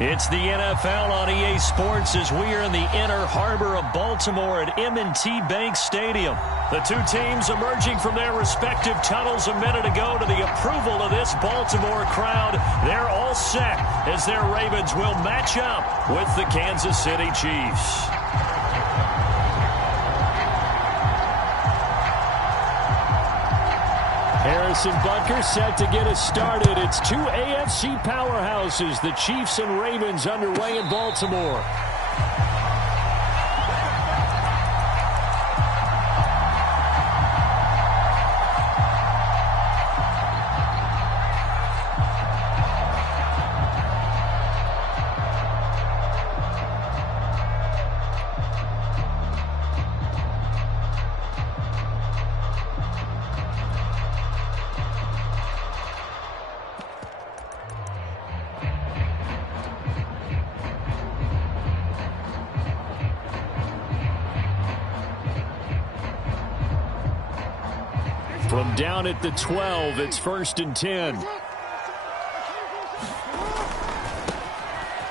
It's the NFL on EA Sports as we are in the inner harbor of Baltimore at M&T Bank Stadium. The two teams emerging from their respective tunnels a minute ago to the approval of this Baltimore crowd. They're all set as their Ravens will match up with the Kansas City Chiefs. Harrison Butker set to get us started. It's two AFC powerhouses, the Chiefs and Ravens, underway in Baltimore. From down at the 12, it's 1st and 10.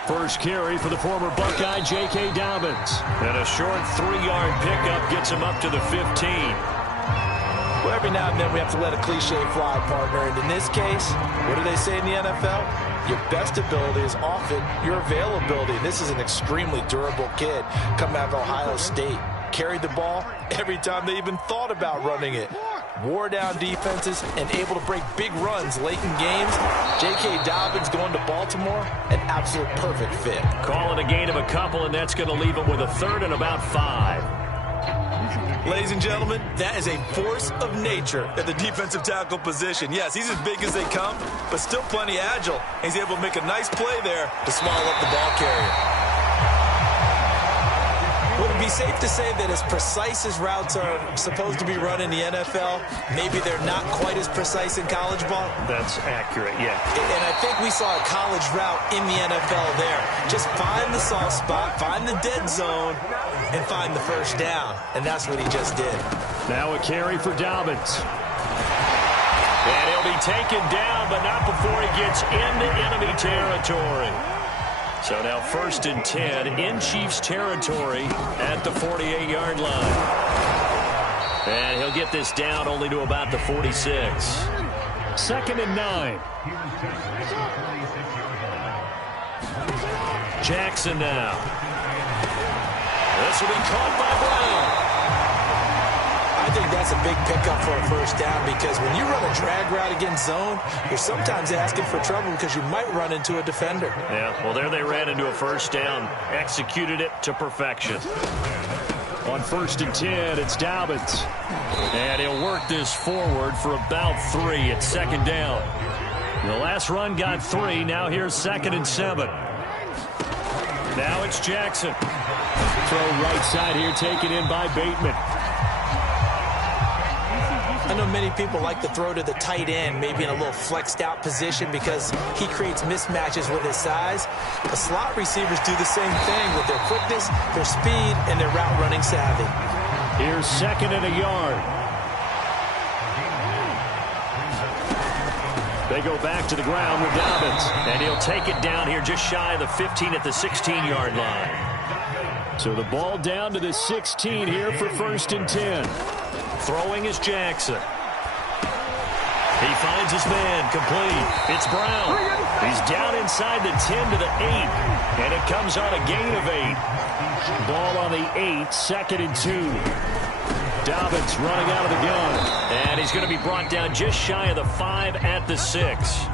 First carry for the former Buckeye, J.K. Dobbins. And a short 3-yard pickup gets him up to the 15. Well, every now and then we have to let a cliche fly, partner. And in this case, what do they say in the NFL? Your best ability is often your availability. This is an extremely durable kid coming out of Ohio State. Carried the ball every time they even thought about running it. Wore down defenses and able to break big runs late in games. J.K. Dobbins going to Baltimore, an absolute perfect fit. Call it a gain of a couple, and that's going to leave him with a 3rd and about 5. Ladies and gentlemen, that is a force of nature at the defensive tackle position. Yes, he's as big as they come, but still plenty agile. He's able to make a nice play there to swallow up the ball carrier. Would it be safe to say that as precise as routes are supposed to be run in the NFL, maybe they're not quite as precise in college ball? That's accurate, yeah. And I think we saw a college route in the NFL there. Just find the soft spot, find the dead zone, and find the first down. And that's what he just did. Now a carry for Dobbins. And he'll be taken down, but not before he gets into enemy territory. So now 1st and 10 in Chiefs territory at the 48-yard line. And he'll get this down only to about the 46. 2nd and 9. Jackson now. This will be caught by Brown. I think that's a big pickup for a first down because when you run a drag route against zone, you're sometimes asking for trouble because you might run into a defender. Yeah, well, there they ran into a first down, executed it to perfection. On 1st and 10, it's Dobbins. And he'll work this forward for about 3 at 2nd down. The last run got 3. Now here's 2nd and 7. Now it's Jackson. Throw right side here, taken in by Bateman. I know many people like to throw to the tight end, maybe in a little flexed out position because he creates mismatches with his size. The slot receivers do the same thing with their quickness, their speed, and their route running savvy. Here's 2nd and a yard. They go back to the ground with Dobbins, and he'll take it down here just shy of the 15 at the 16-yard line. So the ball down to the 16 here for 1st and 10. Throwing is Jackson. He finds his man complete. It's Brown. He's down inside the 10 to the 8. And it comes on a gain of 8. Ball on the 8, 2nd and 2. Dobbins running out of the gun. And he's going to be brought down just shy of the 5 at the 6.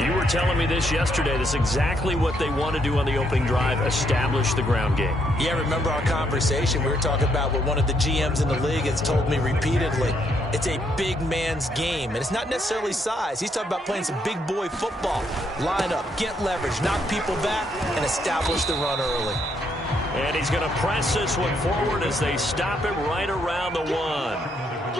You were telling me this yesterday. This is exactly what they want to do on the opening drive, establish the ground game. Yeah, remember our conversation. We were talking about what one of the GMs in the league has told me repeatedly. It's a big man's game, and it's not necessarily size. He's talking about playing some big boy football. Line up, get leverage, knock people back, and establish the run early. And he's going to press this one forward as they stop it right around the 1.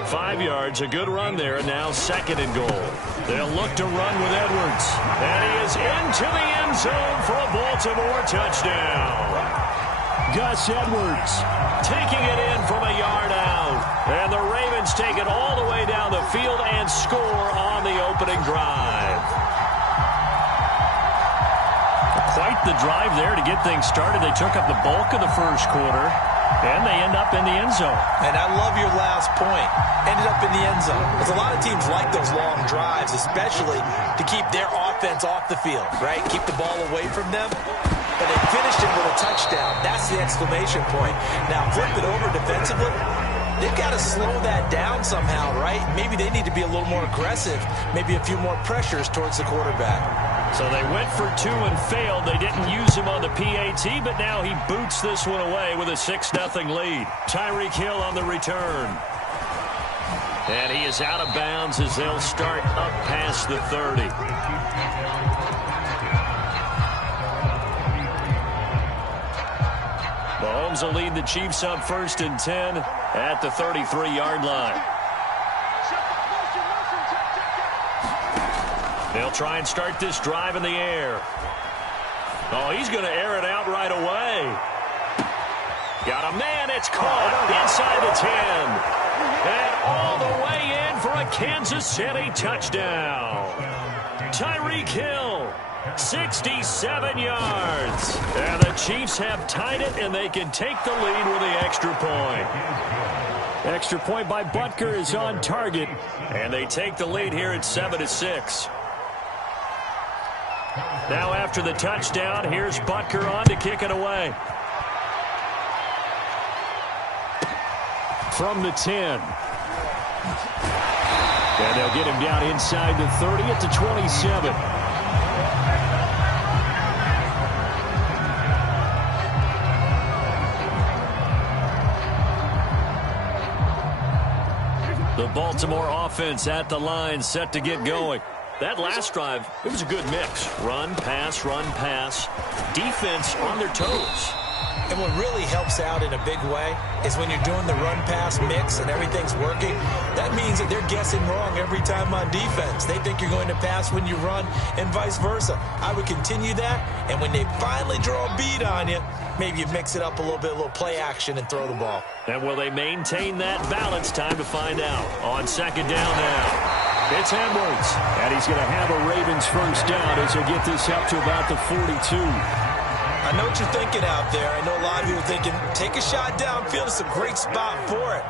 5 yards, a good run there, and now 2nd and goal. They'll look to run with Edwards. And he is into the end zone for a Baltimore touchdown. Gus Edwards taking it in from a yard out. And the Ravens take it all the way down the field and score on the opening drive. Quite complete the drive there to get things started. They took up the bulk of the first quarter, and they end up in the end zone. And I love your last point. Ended up in the end zone. Because a lot of teams like those long drives, especially to keep their offense off the field, right? Keep the ball away from them. But they finished it with a touchdown. That's the exclamation point. Now, flip it over defensively. They've got to slow that down somehow, right? Maybe they need to be a little more aggressive. Maybe a few more pressures towards the quarterback. So they went for two and failed. They didn't use him on the PAT, but now he boots this one away with a 6-0 lead. Tyreek Hill on the return. And he is out of bounds as they'll start up past the 30. Mahomes will lead the Chiefs on 1st and 10 at the 33-yard line. They'll try and start this drive in the air. Oh, he's going to air it out right away. Got a man. It's caught inside the 10. And all the way in for a Kansas City touchdown. Tyreek Hill, 67 yards. And the Chiefs have tied it, and they can take the lead with the extra point. Extra point by Butker is on target, and they take the lead here at 7-6. Now after the touchdown, here's Butker on to kick it away. From the 10. And they'll get him down inside the 30 at the 27. The Baltimore offense at the line, set to get going. That last drive, it was a good mix. Run, pass, defense on their toes. And what really helps out in a big way is when you're doing the run-pass mix and everything's working, that means that they're guessing wrong every time on defense. They think you're going to pass when you run and vice versa. I would continue that, and when they finally draw a bead on you, maybe you mix it up a little bit, a little play action, and throw the ball. And will they maintain that balance? Time to find out. On 2nd down now, it's Edwards. And he's going to have a Ravens first down as he'll get this up to about the 42. I know what you're thinking out there. I know a lot of you are thinking, take a shot downfield. It's a great spot for it.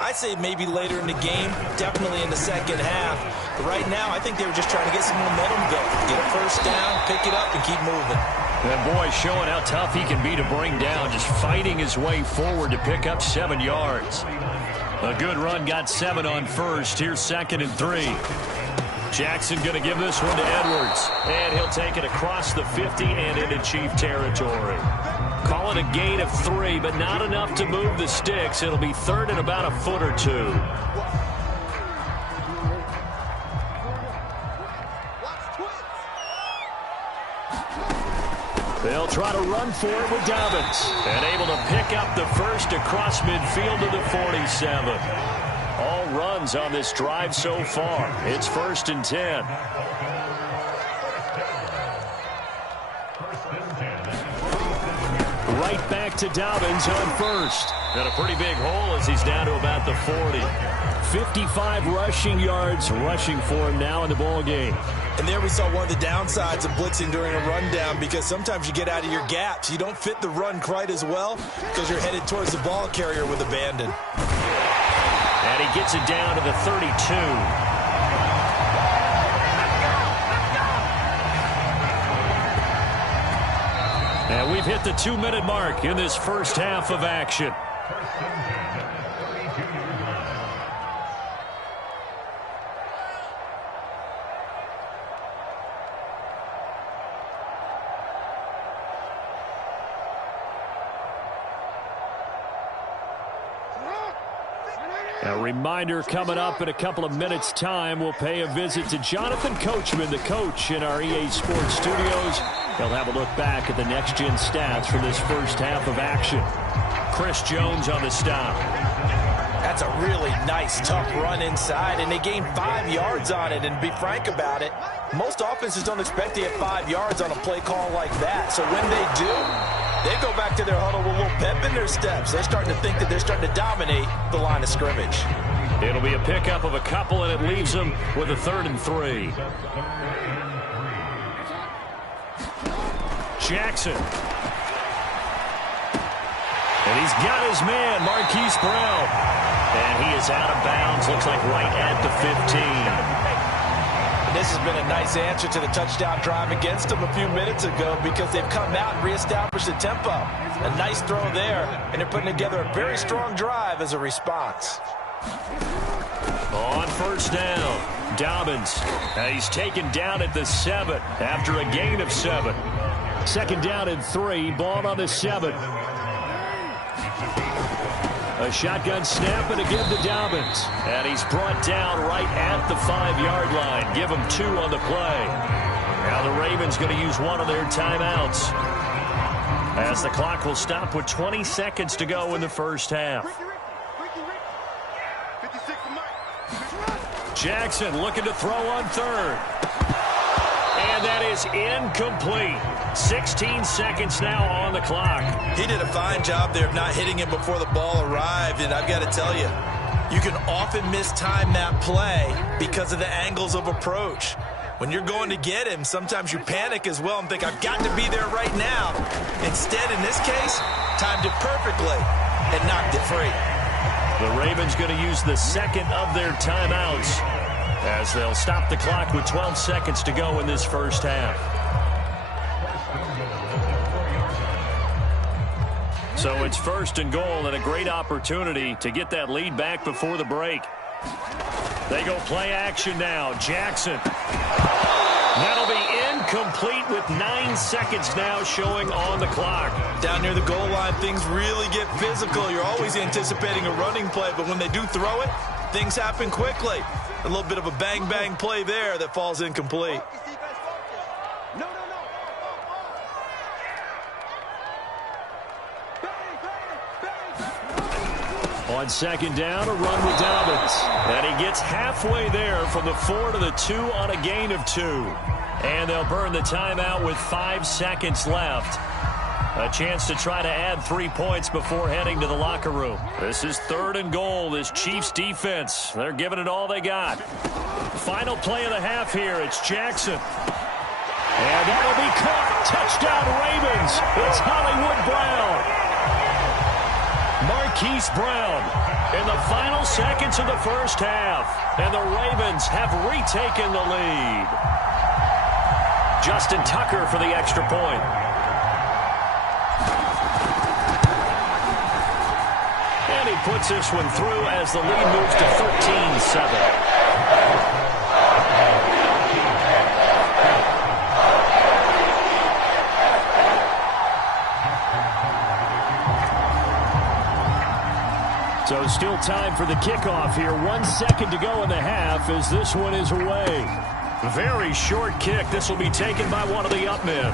I'd say maybe later in the game, definitely in the second half. But right now, I think they were just trying to get some momentum built. Get a first down, pick it up, and keep moving. And boy, showing how tough he can be to bring down, just fighting his way forward to pick up 7 yards. A good run, got 7 on first. Here's 2nd and 3. Jackson going to give this one to Edwards. And he'll take it across the 50 and into Chief territory. Call it a gain of 3, but not enough to move the sticks. It'll be 3rd and about a foot or 2. They'll try to run for it with Dobbins. And able to pick up the first across midfield to the 47. All runs on this drive so far. It's 1st and 10. Right back to Dobbins on first. And a pretty big hole as he's down to about the 40. 55 rushing yards rushing for him now in the ball game. And there we saw one of the downsides of blitzing during a rundown, because sometimes you get out of your gaps. You don't fit the run quite as well because you're headed towards the ball carrier with abandon. And he gets it down to the 32. And we've hit the 2-minute mark in this first half of action. A reminder, coming up in a couple of minutes' time, we'll pay a visit to Jonathan Coachman, the coach in our EA Sports studios. He'll have a look back at the next-gen stats from this first half of action. Chris Jones on the stop. That's a really nice, tough run inside, and they gained 5 yards on it. And to be frank about it, most offenses don't expect to get 5 yards on a play call like that. So when they do, they go back to their huddle with a little pep in their steps. They're starting to think that they're starting to dominate the line of scrimmage. It'll be a pickup of a couple, and it leaves them with a 3rd and 3. Jackson. And he's got his man, Marquise Brown. And he is out of bounds, looks like right at the 15. And this has been a nice answer to the touchdown drive against them a few minutes ago because they've come out and reestablished the tempo. A nice throw there, and they're putting together a very strong drive as a response. On first down, Dobbins. He's taken down at the 7 after a gain of 7. Second down and 3, ball on the 7. A shotgun snap and a give to Dobbins. And he's brought down right at the 5-yard line. Give him 2 on the play. Now the Ravens going to use one of their timeouts, as the clock will stop with 20 seconds to go in the first half. Jackson looking to throw on third. And that is incomplete. 16 seconds now on the clock. He did a fine job there of not hitting him before the ball arrived, and I've got to tell you, you can often mistime that play because of the angles of approach. When you're going to get him, sometimes you panic as well and think, I've got to be there right now. Instead, in this case, timed it perfectly and knocked it free. The Ravens going to use the second of their timeouts as they'll stop the clock with 12 seconds to go in this first half. So it's first and goal and a great opportunity to get that lead back before the break. They go play action now. Jackson. That'll be incomplete with 9 seconds now showing on the clock. Down near the goal line, things really get physical. You're always anticipating a running play, but when they do throw it, things happen quickly. A little bit of a bang-bang play there that falls incomplete. On second down, a run with Dobbins. And he gets halfway there from the 4 to the 2 on a gain of 2. And they'll burn the timeout with 5 seconds left. A chance to try to add 3 points before heading to the locker room. This is third and goal, this Chiefs defense. They're giving it all they got. Final play of the half here, it's Jackson. And that'll be caught. Touchdown Ravens. It's Hollywood Brown. Marquise Brown in the final seconds of the first half. And the Ravens have retaken the lead. Justin Tucker for the extra point. And he puts this one through as the lead moves to 13-7. So still time for the kickoff here. 1 second to go in the half as this one is away. Very short kick. This will be taken by one of the up men.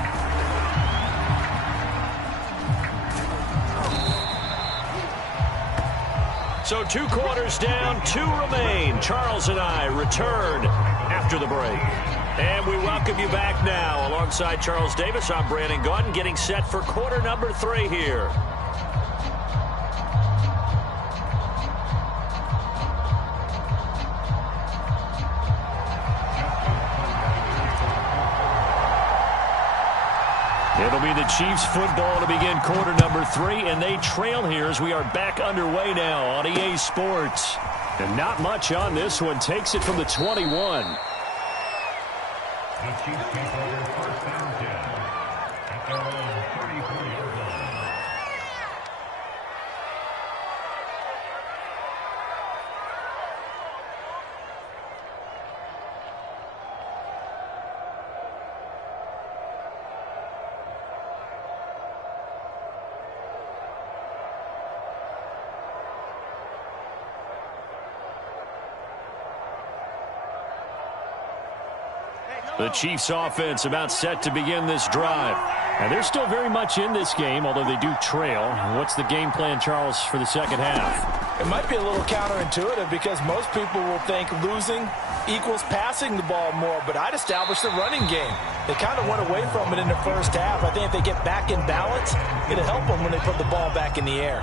So 2 quarters down, 2 remain. Charles and I return after the break. And we welcome you back now. Alongside Charles Davis, I'm Brandon Gaudin, getting set for quarter number 3 here. It'll be the Chiefs football to begin quarter number 3, and they trail here as we are back underway now on EA Sports. And not much on this one. Takes it from the 21. The Chiefs take over first and 10 at their own 34-yard line. The Chiefs offense about set to begin this drive. And they're still very much in this game, although they do trail. What's the game plan, Charles, for the second half? It might be a little counterintuitive because most people will think losing equals passing the ball more, but I'd establish the running game. They kind of went away from it in the first half. I think if they get back in balance, it'll help them when they put the ball back in the air.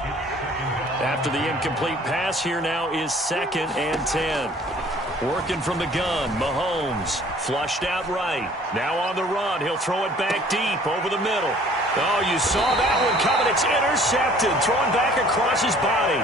After the incomplete pass, here now is 2nd and 10. Working from the gun, Mahomes. Flushed out right. Now on the run. He'll throw it back deep over the middle. Oh, you saw that one coming. It's intercepted. Thrown back across his body.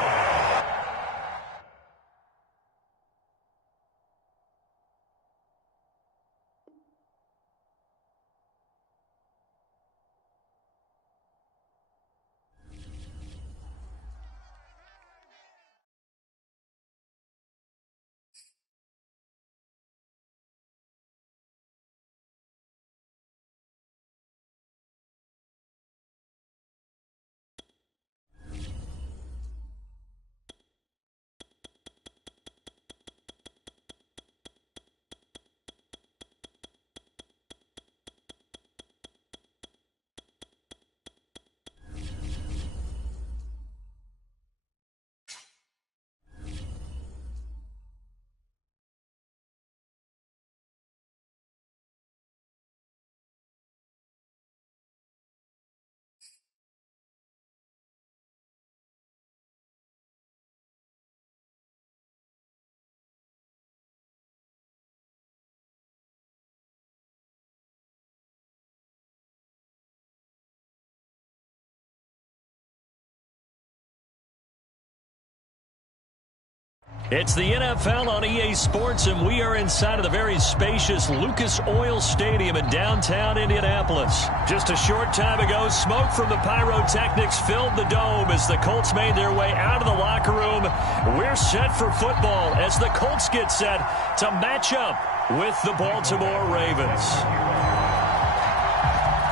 It's the NFL on EA Sports, and we are inside of the very spacious Lucas Oil Stadium in downtown Indianapolis. Just a short time ago, smoke from the pyrotechnics filled the dome as the Colts made their way out of the locker room. We're set for football as the Colts get set to match up with the Baltimore Ravens.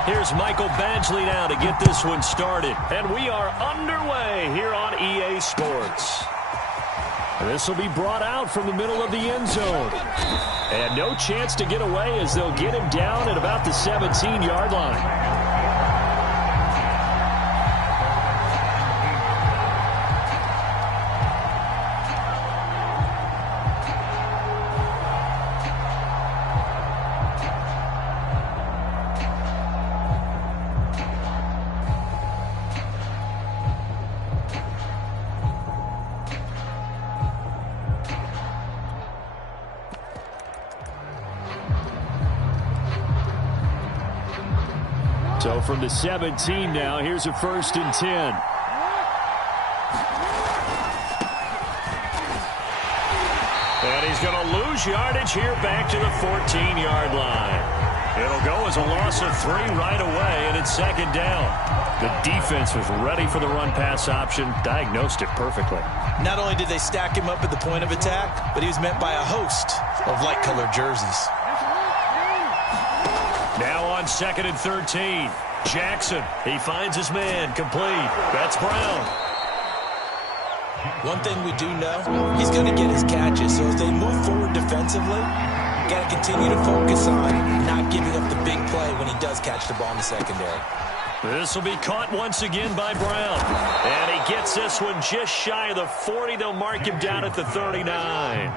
Here's Michael Badgley now to get this one started. And we are underway here on EA Sports. This will be brought out from the middle of the end zone. And no chance to get away as they'll get him down at about the 17-yard line. So from the 17 now, here's a 1st and 10. And he's going to lose yardage here back to the 14-yard line. It'll go as a loss of 3 right away, and it's 2nd down. The defense was ready for the run-pass option, diagnosed it perfectly. Not only did they stack him up at the point of attack, but he was met by a host of light-colored jerseys. Now on 2nd and 13. Jackson, he finds his man, complete. That's Brown. One thing we do know, he's going to get his catches. So as they move forward defensively, got to continue to focus on not giving up the big play when he does catch the ball in the secondary. This will be caught once again by Brown. And he gets this one just shy of the 40. They'll mark him down at the 39.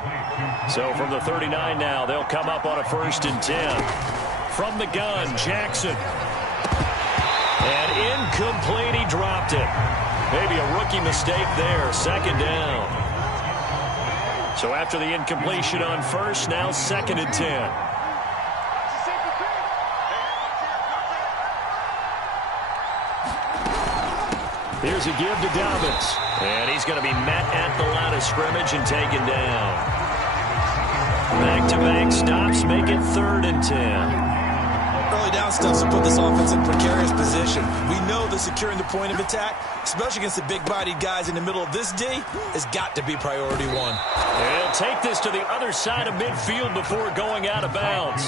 So from the 39 now, they'll come up on a 1st and 10. From the gun, Jackson. And incomplete, he dropped it. Maybe a rookie mistake there, 2nd down. So after the incompletion on 1st, now 2nd and 10. Here's a give to Dobbins. And he's going to be met at the line of scrimmage and taken down. Back-to-back stops make it 3rd and 10. Early down stuff to put this offense in precarious position. We know that securing the point of attack, especially against the big-bodied guys in the middle of this D, has got to be priority 1. He'll take this to the other side of midfield before going out of bounds.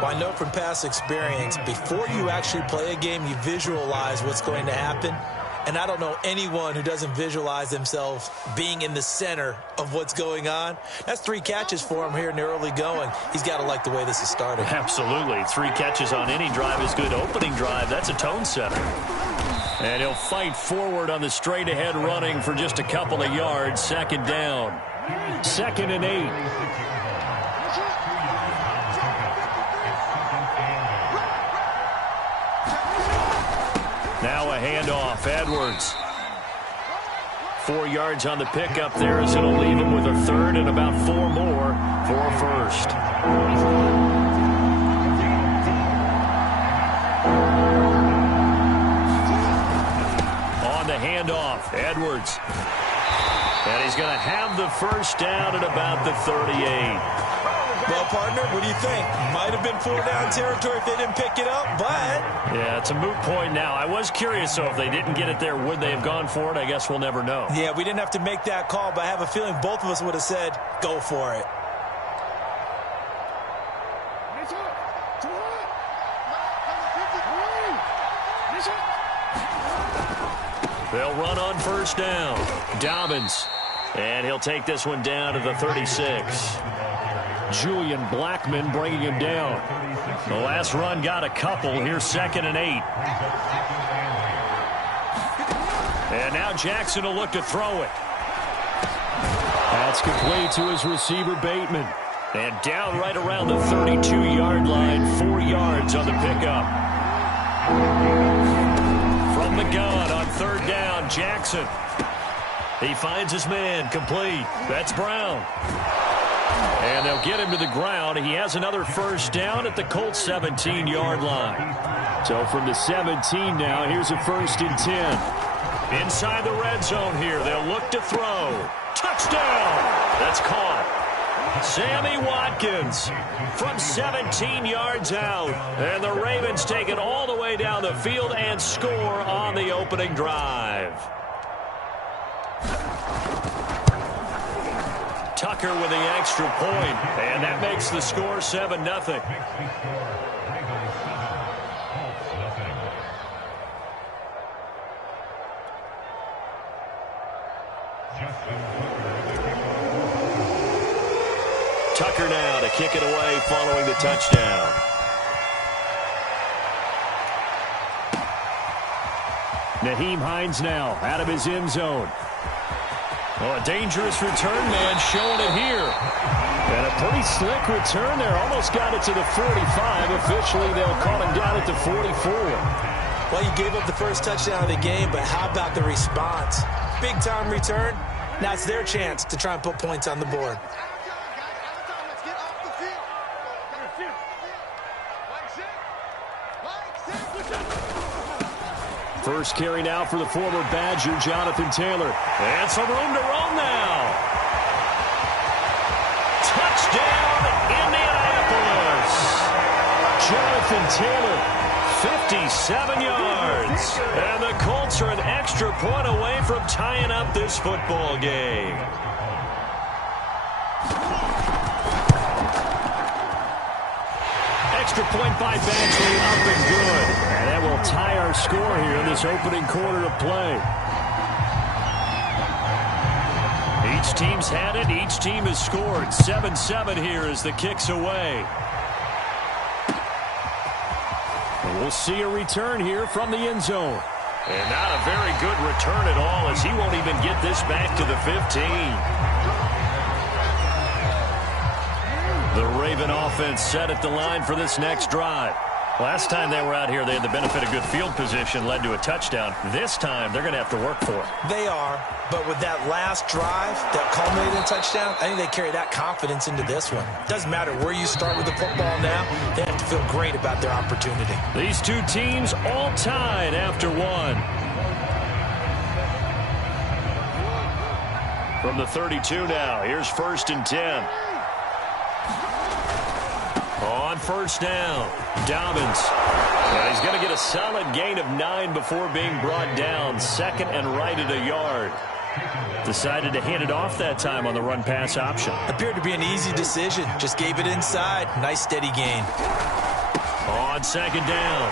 Well, I know from past experience, before you actually play a game, you visualize what's going to happen. And I don't know anyone who doesn't visualize themselves being in the center of what's going on. That's 3 catches for him here in the early going. He's got to like the way this is starting. Absolutely. 3 catches on any drive is good. Opening drive, that's a tone setter. And he'll fight forward on the straight-ahead running for just a couple of yards. 2nd down. 2nd and 8. Now a handoff. Edwards 4 yards on the pickup there, as it'll leave him with a third and about 4 more for a first. On the handoff, Edwards. And he's going to have the first down at about the 38. Well, partner, what do you think? Might have been 4-down territory if they didn't pick it up, but... Yeah, it's a moot point now. I was curious, so if they didn't get it there, would they have gone for it? I guess we'll never know. Yeah, we didn't have to make that call, but I have a feeling both of us would have said, go for it. They'll run on first down. Dobbins. And he'll take this one down to the 36. Julian Blackman bringing him down. The last run got a couple. Here's 2nd and 8. And now Jackson will look to throw it. That's complete to his receiver, Bateman. And down right around the 32-yard line. 4 yards on the pickup. From the gun on 3rd down, Jackson. He finds his man, complete. That's Brown. And they'll get him to the ground. He has another first down at the Colts 17-yard line. So from the 17 now, here's a 1st and 10. Inside the red zone here, they'll look to throw. Touchdown! That's caught. Sammy Watkins from 17 yards out. And the Ravens take it all the way down the field and score on the opening drive. Tucker with the extra point, and that makes the score 7-0. Tucker now to kick it away following the touchdown. Nyheim Hines now out of his end zone. Oh, a dangerous return man showing it here. And a pretty slick return there. Almost got it to the 45. Officially, they'll call him down at the 44. Well, you gave up the first touchdown of the game, but how about the response? Big-time return. Now it's their chance to try and put points on the board. First carry now for the former Badger, Jonathan Taylor. And some room to roam now. Touchdown, Indianapolis. Jonathan Taylor, 57 yards. And the Colts are an extra point away from tying up this football game. Extra point by Badgley, up and good. And that will tie our score here in this opening quarter of play. Each team's had it. Each team has scored. 7-7 here as the kick's away. And we'll see a return here from the end zone. And not a very good return at all, as he won't even get this back to the 15. The Raven offense set at the line for this next drive. Last time they were out here, they had the benefit of good field position, led to a touchdown. This time, they're going to have to work for it. They are, but with that last drive that culminated in a touchdown, I think they carry that confidence into this one. Doesn't matter where you start with the football now, they have to feel great about their opportunity. These two teams all tied after one. From the 32 now, here's 1st and 10. On first down, Dobbins. And he's going to get a solid gain of 9 before being brought down. 2nd and right at a yard. Decided to hand it off that time on the run-pass option. Appeared to be an easy decision. Just gave it inside. Nice steady gain. On 2nd down,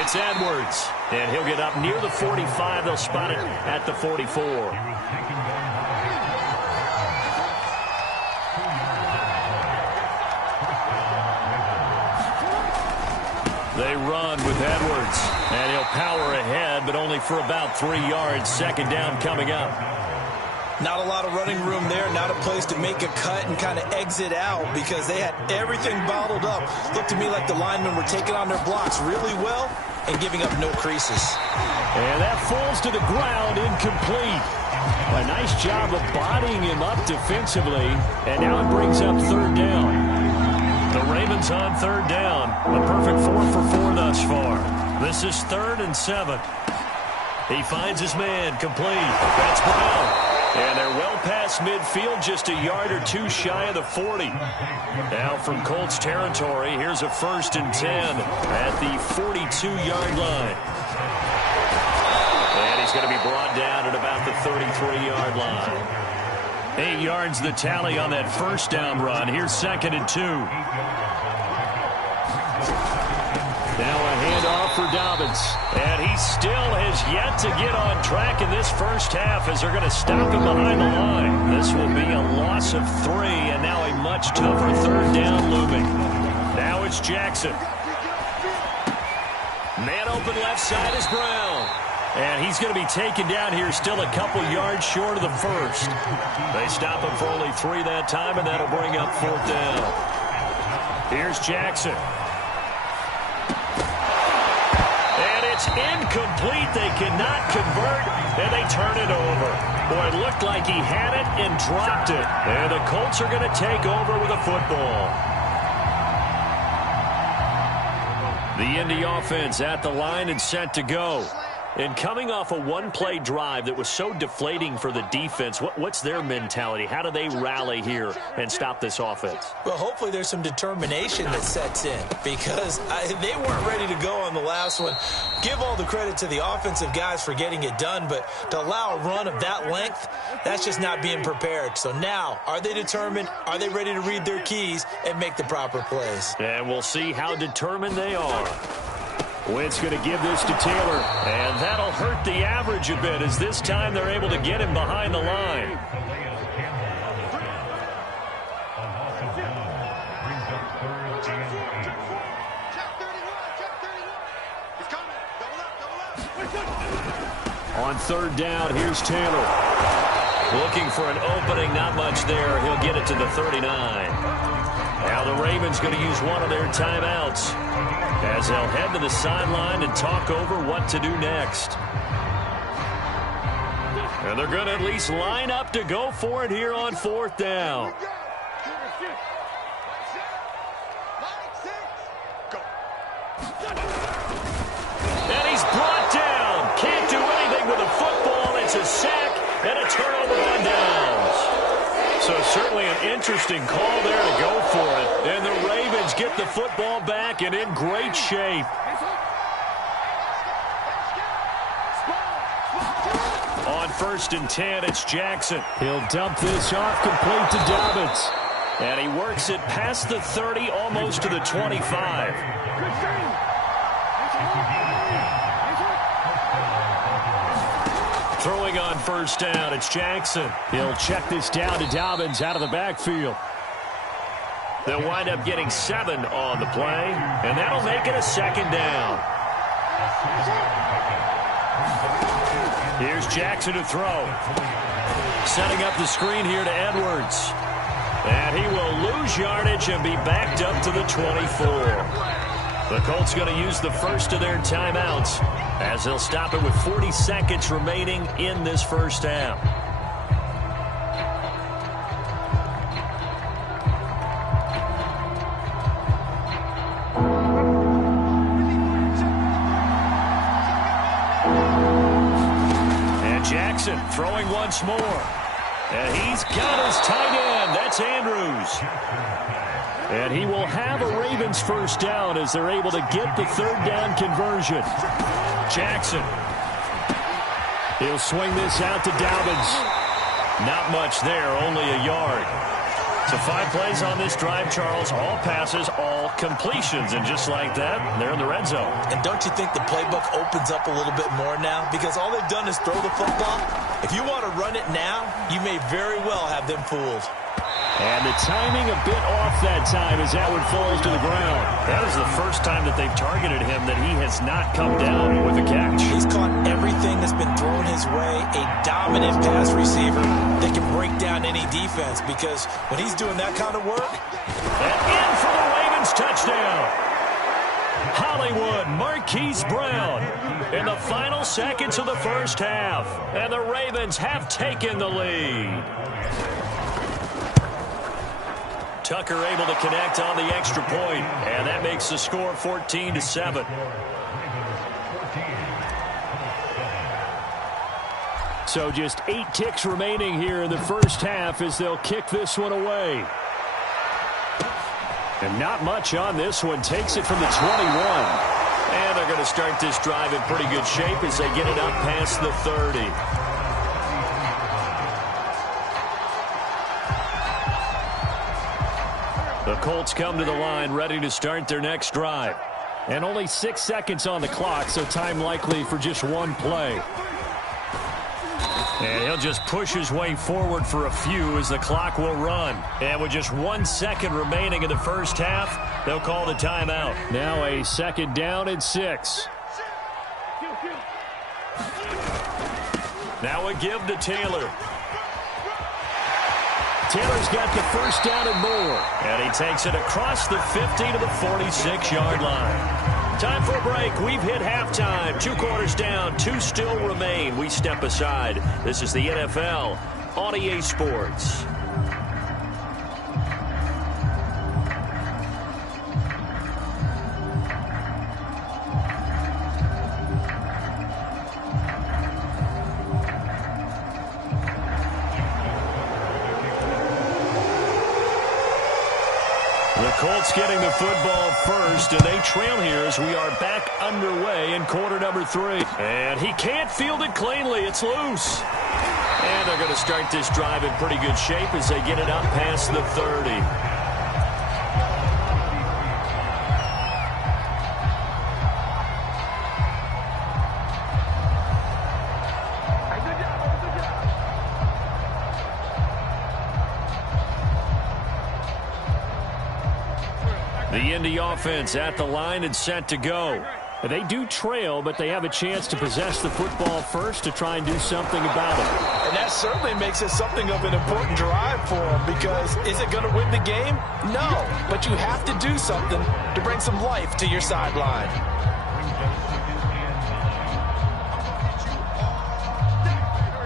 it's Edwards. And he'll get up near the 45. They'll spot it at the 44. They run with Edwards, and he'll power ahead, but only for about 3 yards. 2nd down coming up. Not a lot of running room there, not a place to make a cut and kind of exit out because they had everything bottled up. Looked to me like the linemen were taking on their blocks really well and giving up no creases. And that falls to the ground, incomplete. A nice job of bodying him up defensively, and now it brings up third down. The Ravens on third down. A perfect 4 for 4 thus far. This is 3rd and 7. He finds his man, complete. That's Brown. And they're well past midfield, just a yard or two shy of the 40. Now from Colts territory, here's a 1st and 10 at the 42-yard line. And he's going to be brought down at about the 33-yard line. 8 yards the tally on that first down run. Here's 2nd and 2. Now a handoff for Dobbins. And he still has yet to get on track in this first half as they're going to stop him behind the line. This will be a loss of 3, and now a much tougher third down looming. Now it's Jackson. Man open left side is Brown. And he's going to be taken down here still a couple yards short of the first. They stop him for only 3 that time, and that'll bring up 4th down. Here's Jackson. It's incomplete. They cannot convert, and they turn it over. Boy, it looked like he had it and dropped it. And the Colts are going to take over with a football. The Indy offense at the line and set to go. And coming off a one-play drive that was so deflating for the defense, what's their mentality? How do they rally here and stop this offense? Well, hopefully there's some determination that sets in because they weren't ready to go on the last one. Give all the credit to the offensive guys for getting it done, but to allow a run of that length, that's just not being prepared. So now, are they determined? Are they ready to read their keys and make the proper plays? And we'll see how determined they are. Wentz going to give this to Taylor, and that'll hurt the average a bit as this time they're able to get him behind the line. On 3rd down, here's Taylor. Looking for an opening, not much there. He'll get it to the 39. Now the Ravens going to use one of their timeouts as they'll head to the sideline and talk over what to do next. And they're going to at least line up to go for it here on 4th down. And he's brought down. Can't do anything with a football. It's a sack and a turnover on downs. So certainly an interesting call there to go for it. And the Ravens get the football back and in great shape. On 1st and 10, it's Jackson. He'll dump this off complete to Dobbins. And he works it past the 30, almost to the 25. Throwing on 1st down, it's Jackson. He'll check this down to Dobbins out of the backfield. They'll wind up getting 7 on the play, and that'll make it a 2nd down. Here's Jackson to throw. Setting up the screen here to Edwards. And he will lose yardage and be backed up to the 24. The Colts going to use the first of their timeouts as they'll stop it with 40 seconds remaining in this first half. And Jackson throwing once more. And he's got his tight end. That's Andrews. And he will have a Ravens first down as they're able to get the 3rd down conversion. Jackson. He'll swing this out to Dobbins. Not much there, only a yard. So 5 plays on this drive, Charles. All passes, all completions. And just like that, they're in the red zone. And don't you think the playbook opens up a little bit more now? Because all they've done is throw the football. If you want to run it now, you may very well have them fooled. And the timing a bit off that time as that one falls to the ground. That is the first time that they've targeted him that he has not come down with a catch. He's caught everything that's been thrown his way. A dominant pass receiver that can break down any defense because when he's doing that kind of work. And in for the Ravens touchdown. Hollywood Marquise Brown in the final seconds of the first half. And the Ravens have taken the lead. Tucker able to connect on the extra point, and that makes the score 14-7. So just 8 ticks remaining here in the first half as they'll kick this one away. And not much on this one. Takes it from the 21. And they're going to start this drive in pretty good shape as they get it up past the 30. The Colts come to the line ready to start their next drive. And only 6 seconds on the clock, so time likely for just one play. And he'll just push his way forward for a few as the clock will run. And with just 1 second remaining in the first half, they'll call the timeout. Now a second down and 6. Now a give to Taylor. Taylor's got the first down and more. And he takes it across the 50 to the 46-yard line. Time for a break. We've hit halftime. 2 quarters down. 2 still remain. We step aside. This is the NFL on EA Sports. Colts getting the football first, and they trail here as we are back underway in quarter number 3. And he can't field it cleanly. It's loose. And they're going to start this drive in pretty good shape as they get it up past the 30. The Indy offense at the line and set to go. They do trail, but they have a chance to possess the football first to try and do something about it. And that certainly makes it something of an important drive for them, because is it going to win the game? No, but you have to do something to bring some life to your sideline.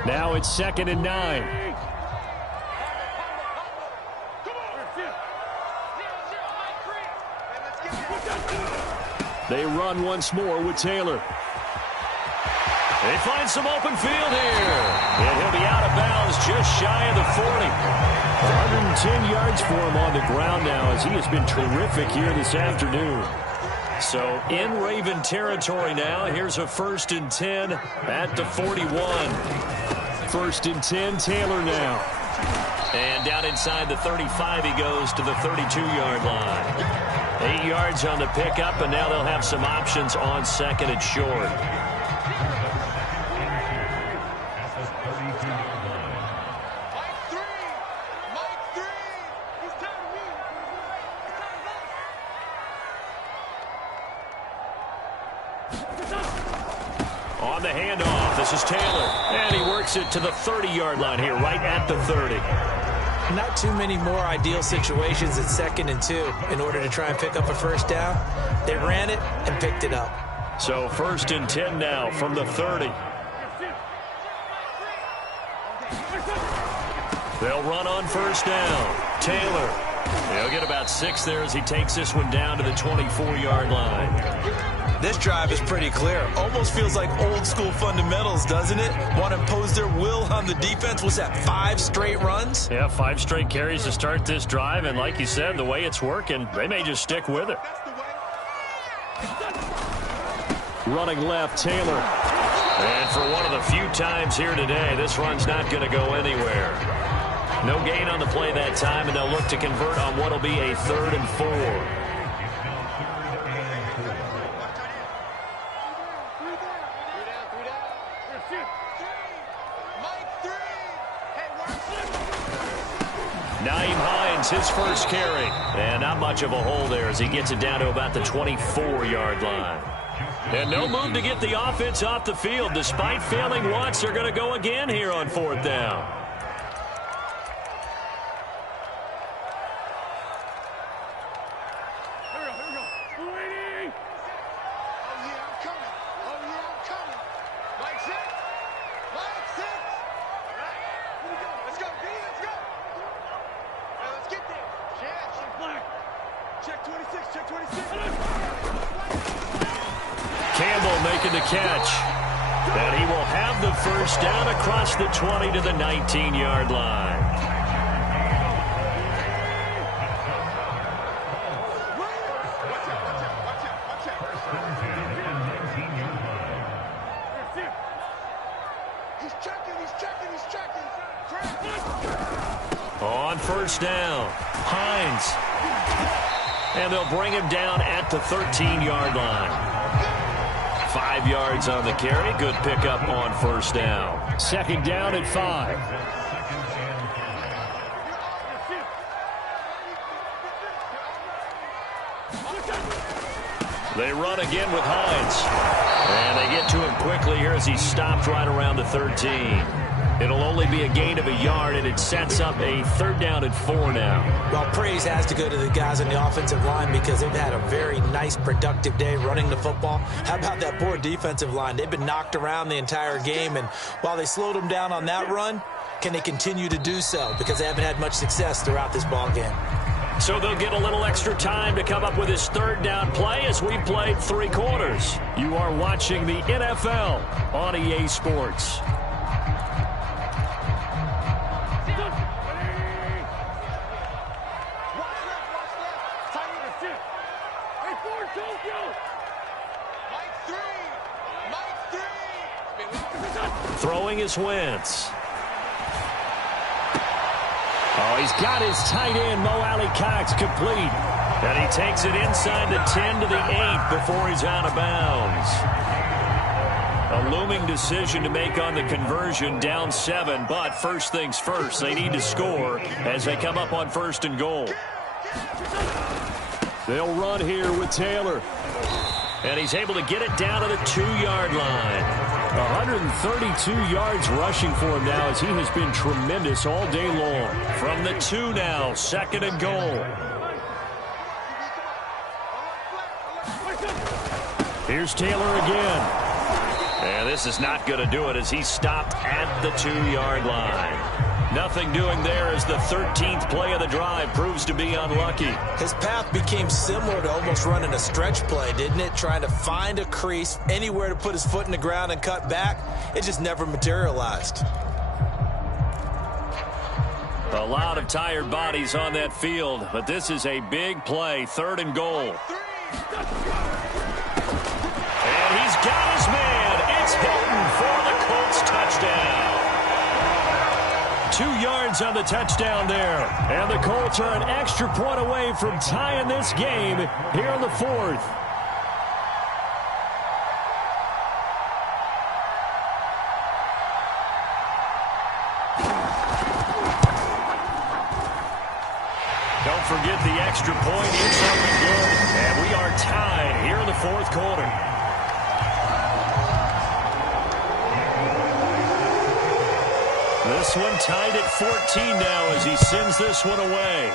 Now it's 2nd and 9. They run once more with Taylor. They find some open field here. And he'll be out of bounds just shy of the 40. 110 yards for him on the ground now as he has been terrific here this afternoon. So in Raven territory now. Here's a 1st and 10 at the 41. 1st and 10, Taylor now. And down inside the 35 he goes to the 32-yard line. 8 yards on the pickup, and now they'll have some options on 2nd and short. On the handoff, this is Taylor. And he works it to the 30-yard line here, right at the 30. Not too many more ideal situations at 2nd and 2 in order to try and pick up a first down. They ran it and picked it up. So 1st and 10 now from the 30. They'll run on 1st down. Taylor. He'll get about 6 there as he takes this one down to the 24-yard line. This drive is pretty clear. Almost feels like old school fundamentals, doesn't it? Want to impose their will on the defense. Was that 5 straight runs? Yeah, 5 straight carries to start this drive. And like you said, the way it's working, they may just stick with it. Running left, Taylor. And for one of the few times here today, this run's not going to go anywhere. No gain on the play that time, and they'll look to convert on what will be a 3rd and 4. His first carry, and not much of a hole there as he gets it down to about the 24-yard line. And no move to get the offense off the field. Despite failing once, they're going to go again here on 4th down. making the catch. And he will have the first down across the 20 to the 19-yard line. On first down, Hines. And they'll bring him down at the 13-yard line. 5 yards on the carry. Good pickup on first down. Second down at 5. They run again with Hines. And they get to him quickly here as he stopped right around the 13. It'll only be a gain of a yard, and it sets up a third down at 4 now. Well, praise has to go to the guys on the offensive line because they've had a very nice, productive day running the football. How about that poor defensive line? They've been knocked around the entire game, and while they slowed them down on that run, can they continue to do so? Because they haven't had much success throughout this ball game. So they'll get a little extra time to come up with his third down play as we played 3 quarters. You are watching the NFL on EA Sports. Throwing is Wentz. Oh, he's got his tight end, Mo Alley-Cox, complete. And he takes it inside the 10 to the 8 before he's out of bounds. A looming decision to make on the conversion, down 7. But first things first, they need to score as they come up on first and goal. They'll run here with Taylor. And he's able to get it down to the 2-yard line. 132 yards rushing for him now as he has been tremendous all day long. From the 2 now, second and goal. Here's Taylor again. And this is not going to do it as he stopped at the 2-yard line. Nothing doing there as the 13th play of the drive proves to be unlucky. His path became similar to almost running a stretch play, didn't it? Trying to find a crease, anywhere to put his foot in the ground and cut back. It just never materialized. A lot of tired bodies on that field, but this is a big play, third and goal. And he's got his man. It's Hilton for the Colts touchdown. 2 yards on the touchdown there. And the Colts are an extra point away from tying this game here in the 4th. Don't forget the extra point. It's up and good. And we are tied here in the 4th quarter. This one tied at 14 now as he sends this one away.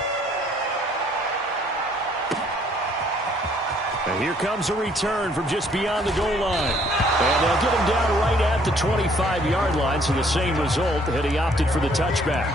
And here comes a return from just beyond the goal line. And they'll get him down right at the 25-yard line, so the same result, and he opted for the touchback.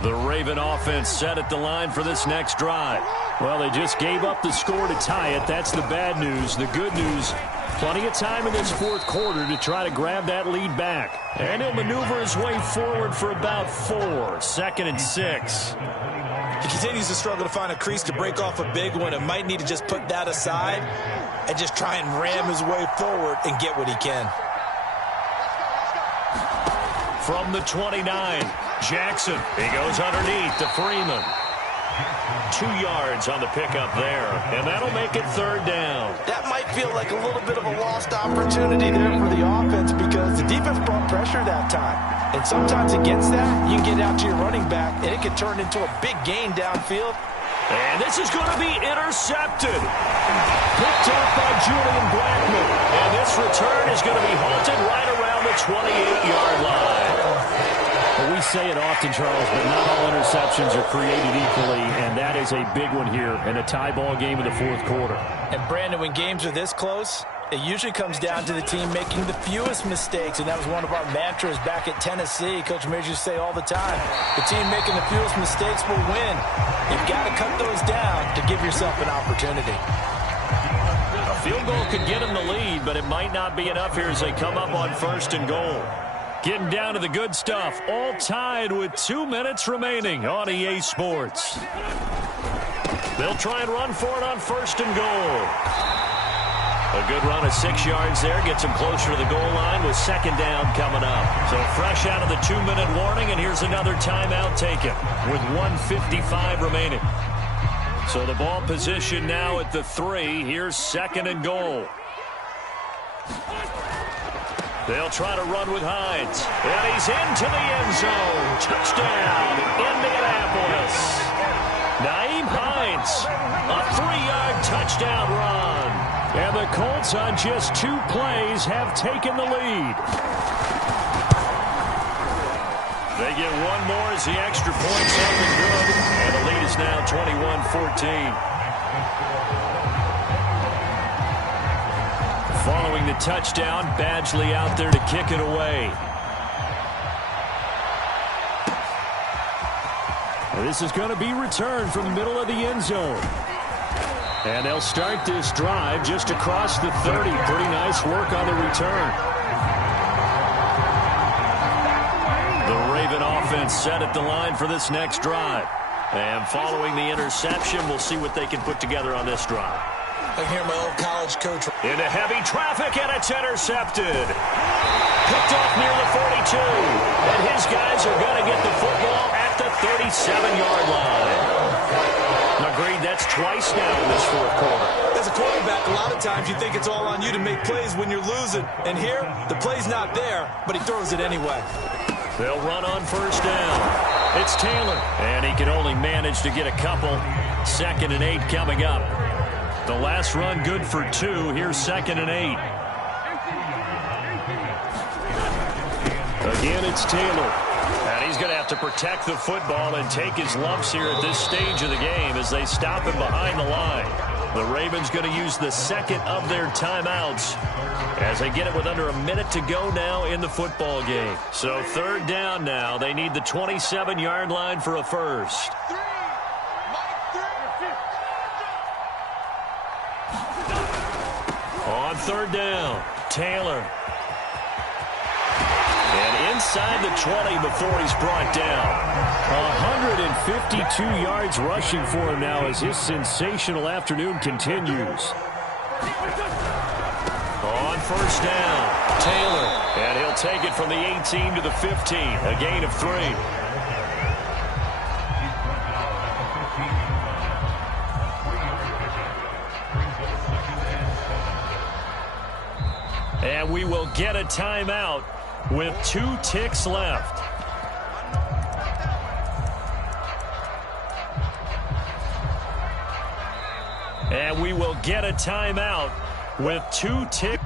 The Raven offense set at the line for this next drive. Well, they just gave up the score to tie it. That's the bad news. The good news, plenty of time in this 4th quarter to try to grab that lead back. And he'll maneuver his way forward for about 4. Second and 6. He continues to struggle to find a crease to break off a big one and might need to just put that aside and just try and ram his way forward and get what he can. From the 29, Jackson. He goes underneath to Freeman. 2 yards on the pickup there, and that'll make it third down. That might feel like a little bit of a lost opportunity there for the offense because the defense brought pressure that time. And sometimes against that, you can get out to your running back, and it can turn into a big gain downfield. And this is going to be intercepted. Picked up by Julian Blackman. And this return is going to be halted right around the 28-yard line. Well, we say it often, Charles, but not all interceptions are created equally, and that is a big one here in a tie ball game in the 4th quarter. And, Brandon, when games are this close, It usually comes down to the team making the fewest mistakes, and that was one of our mantras back at Tennessee. Coach Majors used to say all the time, the team making the fewest mistakes will win. You've got to cut those down to give yourself an opportunity. A field goal could get them the lead, but it might not be enough here as they come up on 1st and goal. Getting down to the good stuff, all tied with 2 minutes remaining on EA Sports. They'll try and run for it on 1st and goal. A good run of 6 yards there gets them closer to the goal line with 2nd down coming up. So fresh out of the 2-minute warning, and here's another timeout taken with 1:55 remaining. So the ball position now at the 3. Here's 2nd and goal. They'll try to run with Hines. And he's into the end zone. Touchdown, Indianapolis. Nyheim Hines, a 3-yard touchdown run. And the Colts on just 2 plays have taken the lead. They get one more as the extra point's up and good. And the lead is now 21-14. Following the touchdown, Badgley out there to kick it away. This is going to be returned from the middle of the end zone. And they'll start this drive just across the 30. Pretty nice work on the return. The Raven offense set at the line for this next drive. And following the interception, we'll see what they can put together on this drive. I hear my old college coach. Into heavy traffic, and it's intercepted. Picked off near the 42. And his guys are going to get the football at the 37-yard line. Agreed, that's twice now in this 4th quarter. As a quarterback, a lot of times you think it's all on you to make plays when you're losing. And here, the play's not there, but he throws it anyway. They'll run on 1st down. It's Taylor, and he can only manage to get a couple. 2nd and 8 coming up. The last run good for 2. Here's 2nd and 8. Again, it's Taylor. And he's going to have to protect the football and take his lumps here at this stage of the game as they stop him behind the line. The Ravens going to use the 2nd of their timeouts as they get it with under a minute to go now in the football game. So 3rd down now. They need the 27-yard line for a first. On 3rd down, Taylor. And inside the 20 before he's brought down. 152 yards rushing for him now as his sensational afternoon continues. On 1st down, Taylor. And he'll take it from the 18 to the 15, a gain of 3. And we will get a timeout with 2 ticks left. And we will get a timeout with 2 ticks.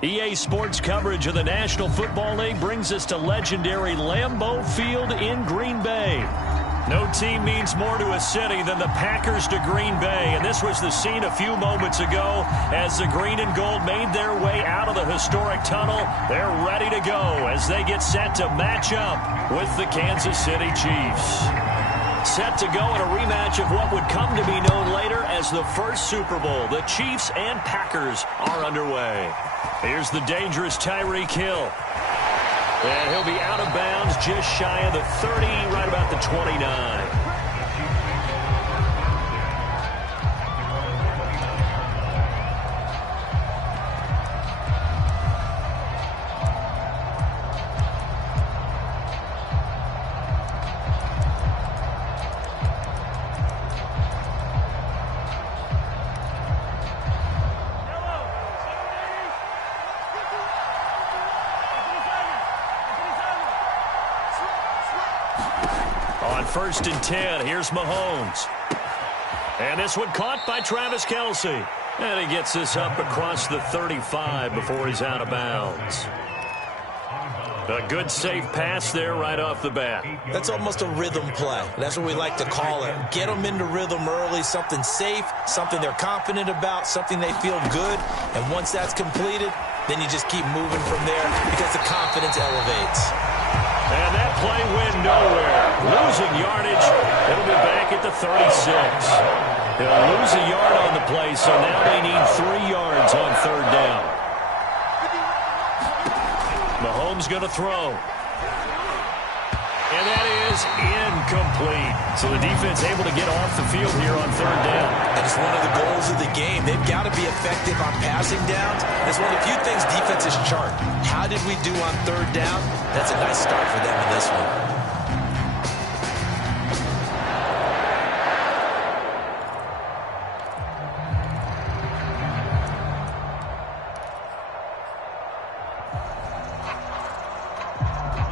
EA Sports coverage of the National Football League brings us to legendary Lambeau Field in Green Bay. No team means more to a city than the Packers to Green Bay, and this was the scene a few moments ago as the green and gold made their way out of the historic tunnel. They're ready to go as they get set to match up with the Kansas City Chiefs. Set to go in a rematch of what would come to be known later as the first Super Bowl. The Chiefs and Packers are underway. Here's the dangerous Tyreek Hill. And he'll be out of bounds just shy of the 30, right about the 29. First and 10. Here's Mahomes. And this one caught by Travis Kelce. And he gets this up across the 35 before he's out of bounds. A good safe pass there right off the bat. That's almost a rhythm play. That's what we like to call it. Get them into rhythm early, something safe, something they're confident about, something they feel good. And once that's completed, then you just keep moving from there because the confidence elevates. And that play went nowhere. Losing yardage. It'll be back at the 36. They'll lose a yard on the play, so now they need 3 yards on third down. Mahomes going to throw. And that is incomplete. So the defense able to get off the field here on third down. And it's one of the goals of the game. They've got to be effective on passing downs. That's one of the few things defenses chart. How did we do on third down? That's a nice start for them in this one.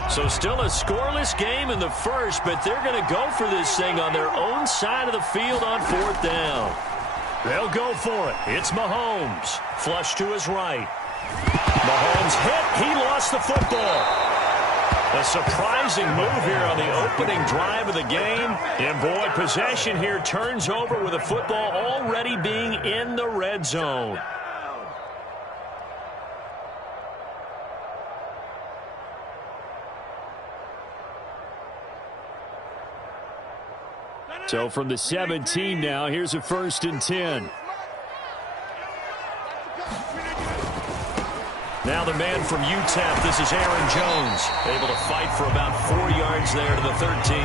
So still a scoreless game in the first, but they're going to go for this thing on their own side of the field on fourth down. They'll go for it. It's Mahomes. Flush to his right. Mahomes hit. He lost the football. A surprising move here on the opening drive of the game. And boy, possession here turns over with a football already being in the red zone. So from the 17 now, here's a first and 10. Now the man from UTEP, this is Aaron Jones, able to fight for about 4 yards there to the 13.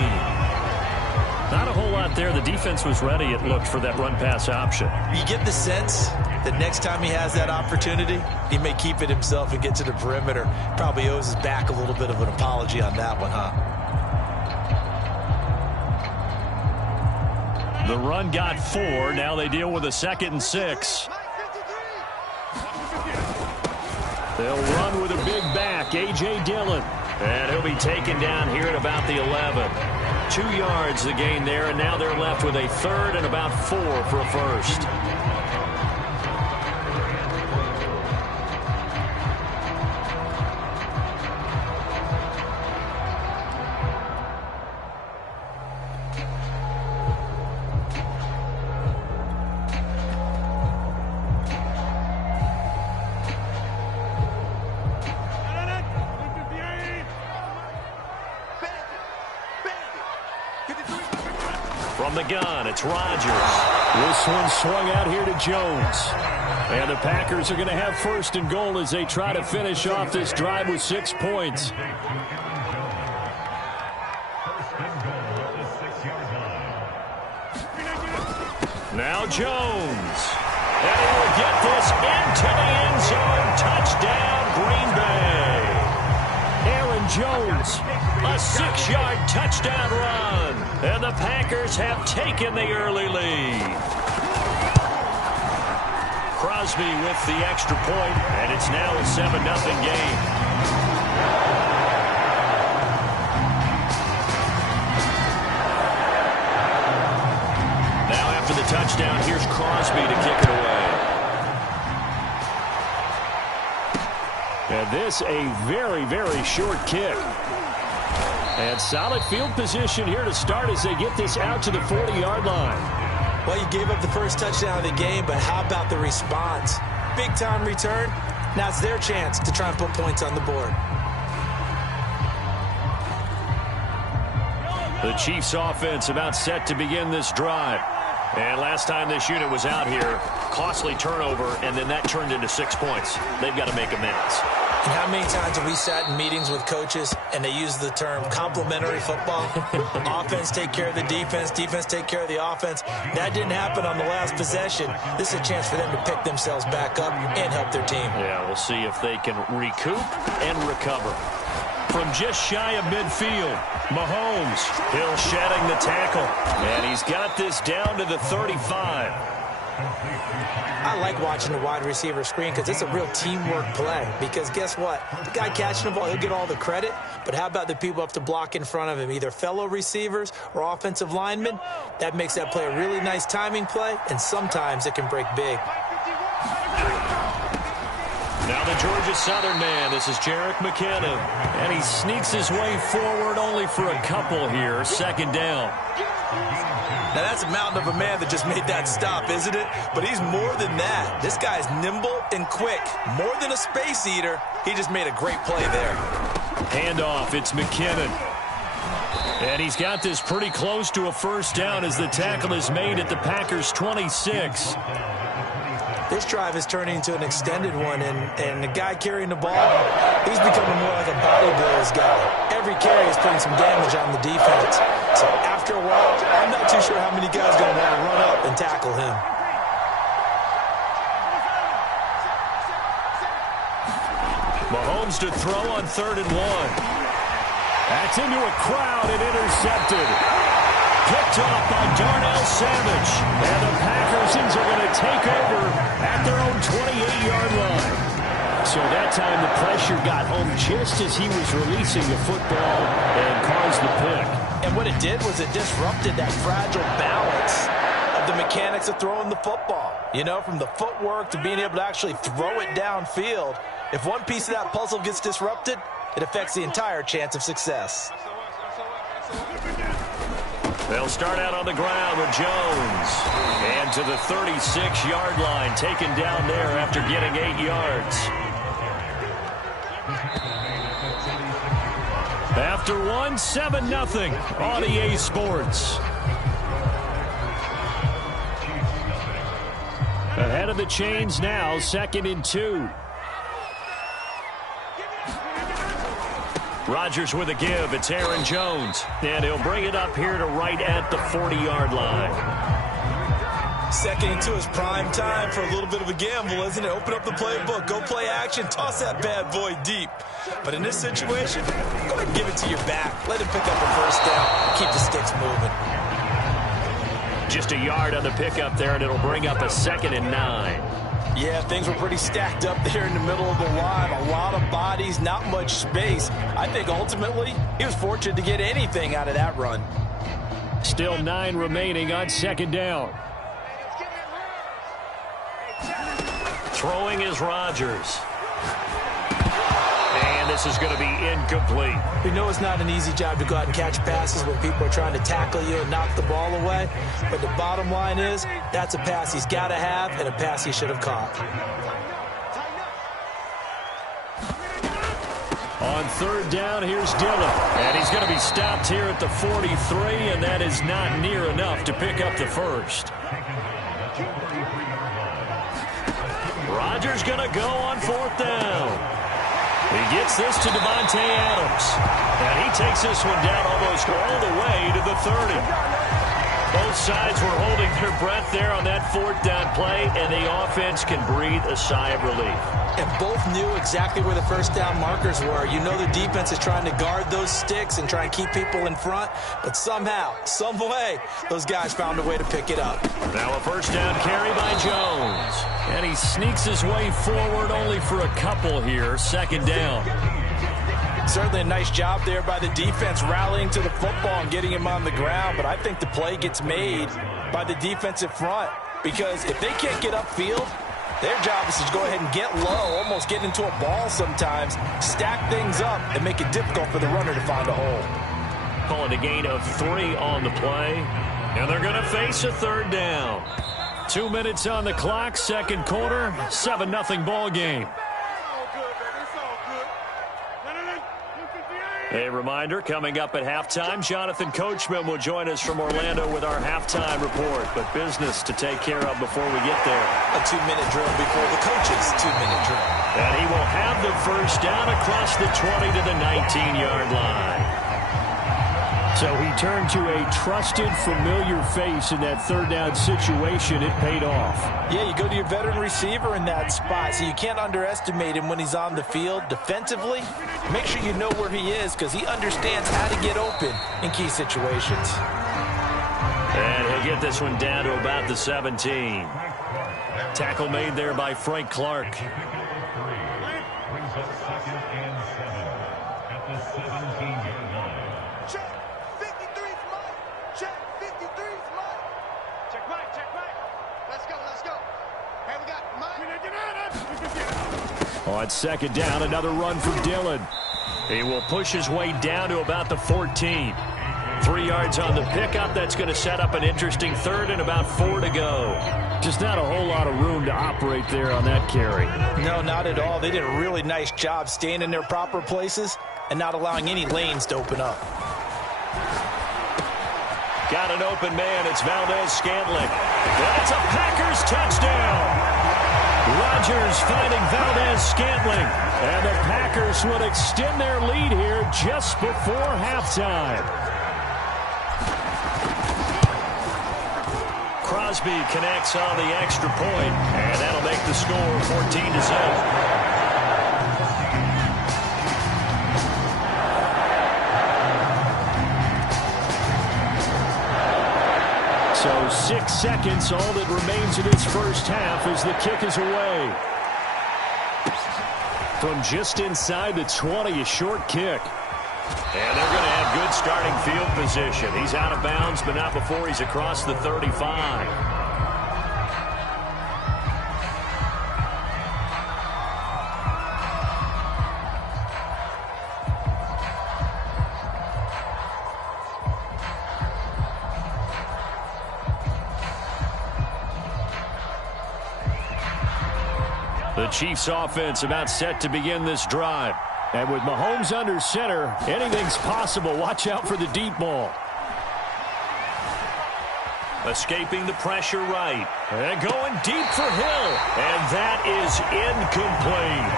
Not a whole lot there. The defense was ready, it looked, for that run-pass option. You get the sense that next time he has that opportunity, he may keep it himself and get to the perimeter. Probably owes his back a little bit of an apology on that one, huh? The run got 4. Now they deal with a 2nd and 6. They'll run with a big back, A.J. Dillon. And he'll be taken down here at about the 11. 2 yards the gain there, and now they're left with a 3rd and about 4 for a first. From the gun, it's Rodgers. This one swung out here to Jones. And the Packers are going to have 1st and goal as they try to finish off this drive with 6 points. Now Jones. And he will get this into the end zone. Touchdown, Green Bay. Aaron Jones, a 6-yard touchdown run. And the Packers have taken the early lead. Crosby with the extra point, and it's now a 7-0 game. Now after the touchdown, here's Crosby to kick it away. And this a very, very short kick. And solid field position here to start as they get this out to the 40-yard line. Well, you gave up the first touchdown of the game, but how about the response? Big-time return. Now it's their chance to try and put points on the board. The Chiefs offense about set to begin this drive. And last time this unit was out here, costly turnover, and then that turned into 6 points. They've got to make amends. And how many times have we sat in meetings with coaches and they use the term complementary football? Offense take care of the defense, defense take care of the offense. That didn't happen on the last possession. This is a chance for them to pick themselves back up and help their team. Yeah, we'll see if they can recoup and recover. From just shy of midfield, Mahomes, Hill shedding the tackle, and he's got this down to the 35. I like watching the wide receiver screen because it's a real teamwork play. Because guess what? The guy catching the ball, he'll get all the credit. But how about the people up to block in front of him, either fellow receivers or offensive linemen? That makes that play a really nice timing play, and sometimes it can break big. Now the Georgia Southern man, this is Jerick McKinnon. And he sneaks his way forward only for a couple here, second down. Now that's a mountain of a man that just made that stop, isn't it? But he's more than that. This guy's nimble and quick. More than a space eater. He just made a great play there. Handoff, it's McKinnon. And he's got this pretty close to a first down as the tackle is made at the Packers' 26. This drive is turning into an extended one, and the guy carrying the ball, he's becoming more like a body blows guy. Every carry is putting some damage on the defense. So after a while, I'm not too sure how many guys are going to want to run up and tackle him. Mahomes to throw on 3rd and 1. That's into a crowd and intercepted. Picked off by Darnell Savage. And the Packersons are going to take over at their own 28-yard line. So that time the pressure got home just as he was releasing the football and caused the pick. And what it did was it disrupted that fragile balance of the mechanics of throwing the football. You know, from the footwork to being able to actually throw it downfield. If one piece of that puzzle gets disrupted, it affects the entire chance of success. They'll start out on the ground with Jones. And to the 36-yard line, taken down there after getting 8 yards. After 1, 7-0 on EA Sports. Ahead of the chains now, 2nd and 2. Rodgers with a give. It's Aaron Jones. And he'll bring it up here to right at the 40-yard line. 2nd and 2 is prime time for a little bit of a gamble, isn't it? Open up the playbook, go play action, toss that bad boy deep. But in this situation, go ahead and give it to your back. Let him pick up a first down. Keep the sticks moving. Just a yard on the pickup there, and it'll bring up a 2nd and 9. Yeah, things were pretty stacked up there in the middle of the line. A lot of bodies, not much space. I think ultimately he was fortunate to get anything out of that run. Still 9 remaining on 2nd down. Throwing is Rodgers. And this is going to be incomplete. We know it's not an easy job to go out and catch passes when people are trying to tackle you and knock the ball away. But the bottom line is, that's a pass he's got to have and a pass he should have caught. On 3rd down, here's Dillon. And he's going to be stopped here at the 43, and that is not near enough to pick up the first. Rodgers going to go on 4th down. He gets this to Devontae Adams. And he takes this one down almost all the way to the 30. Both sides were holding their breath there on that 4th down play, and the offense can breathe a sigh of relief. And both knew exactly where the first down markers were. You know the defense is trying to guard those sticks and try and keep people in front, but somehow, some way, those guys found a way to pick it up. Now a first down carry by Jones. And he sneaks his way forward only for a couple here, 2nd down. Certainly a nice job there by the defense rallying to the football and getting him on the ground, but I think the play gets made by the defensive front because if they can't get upfield, Their job is to go ahead and get low, almost get into a ball sometimes, stack things up, and make it difficult for the runner to find a hole. Calling a gain of 3 on the play, and they're going to face a third down. 2 minutes on the clock, second quarter, 7-0 ball game. A reminder, coming up at halftime, Jonathan Coachman will join us from Orlando with our halftime report. But business to take care of before we get there. A 2-minute drill before the coach's 2-minute drill. And he will have the first down across the 20 to the 19-yard line. So he turned to a trusted, familiar face in that third down situation. It paid off. Yeah, you go to your veteran receiver in that spot, so you can't underestimate him when he's on the field. Defensively, make sure you know where he is because he understands how to get open in key situations. And he'll get this one down to about the 17. Tackle made there by Frank Clark. Brings up 2nd and 7 at the 17-yard line. On second down, another run for Dillon. He will push his way down to about the 14. 3 yards on the pickup. That's going to set up an interesting third and about 4 to go. Just not a whole lot of room to operate there on that carry. No, not at all. They did a really nice job staying in their proper places and not allowing any lanes to open up. Got an open man. It's Valdez-Scantling. That's a Packers touchdown. Rodgers finding Valdez-Scantling. And the Packers would extend their lead here just before halftime. Crosby connects on the extra point, and that'll make the score 14-7. So 6 seconds, all that remains in this first half as the kick is away. From just inside the 20, a short kick. And they're going to have good starting field position. He's out of bounds, but not before he's across the 35. The Chiefs offense about set to begin this drive. And with Mahomes under center, anything's possible. Watch out for the deep ball. Escaping the pressure right. And going deep for Hill. And that is incomplete.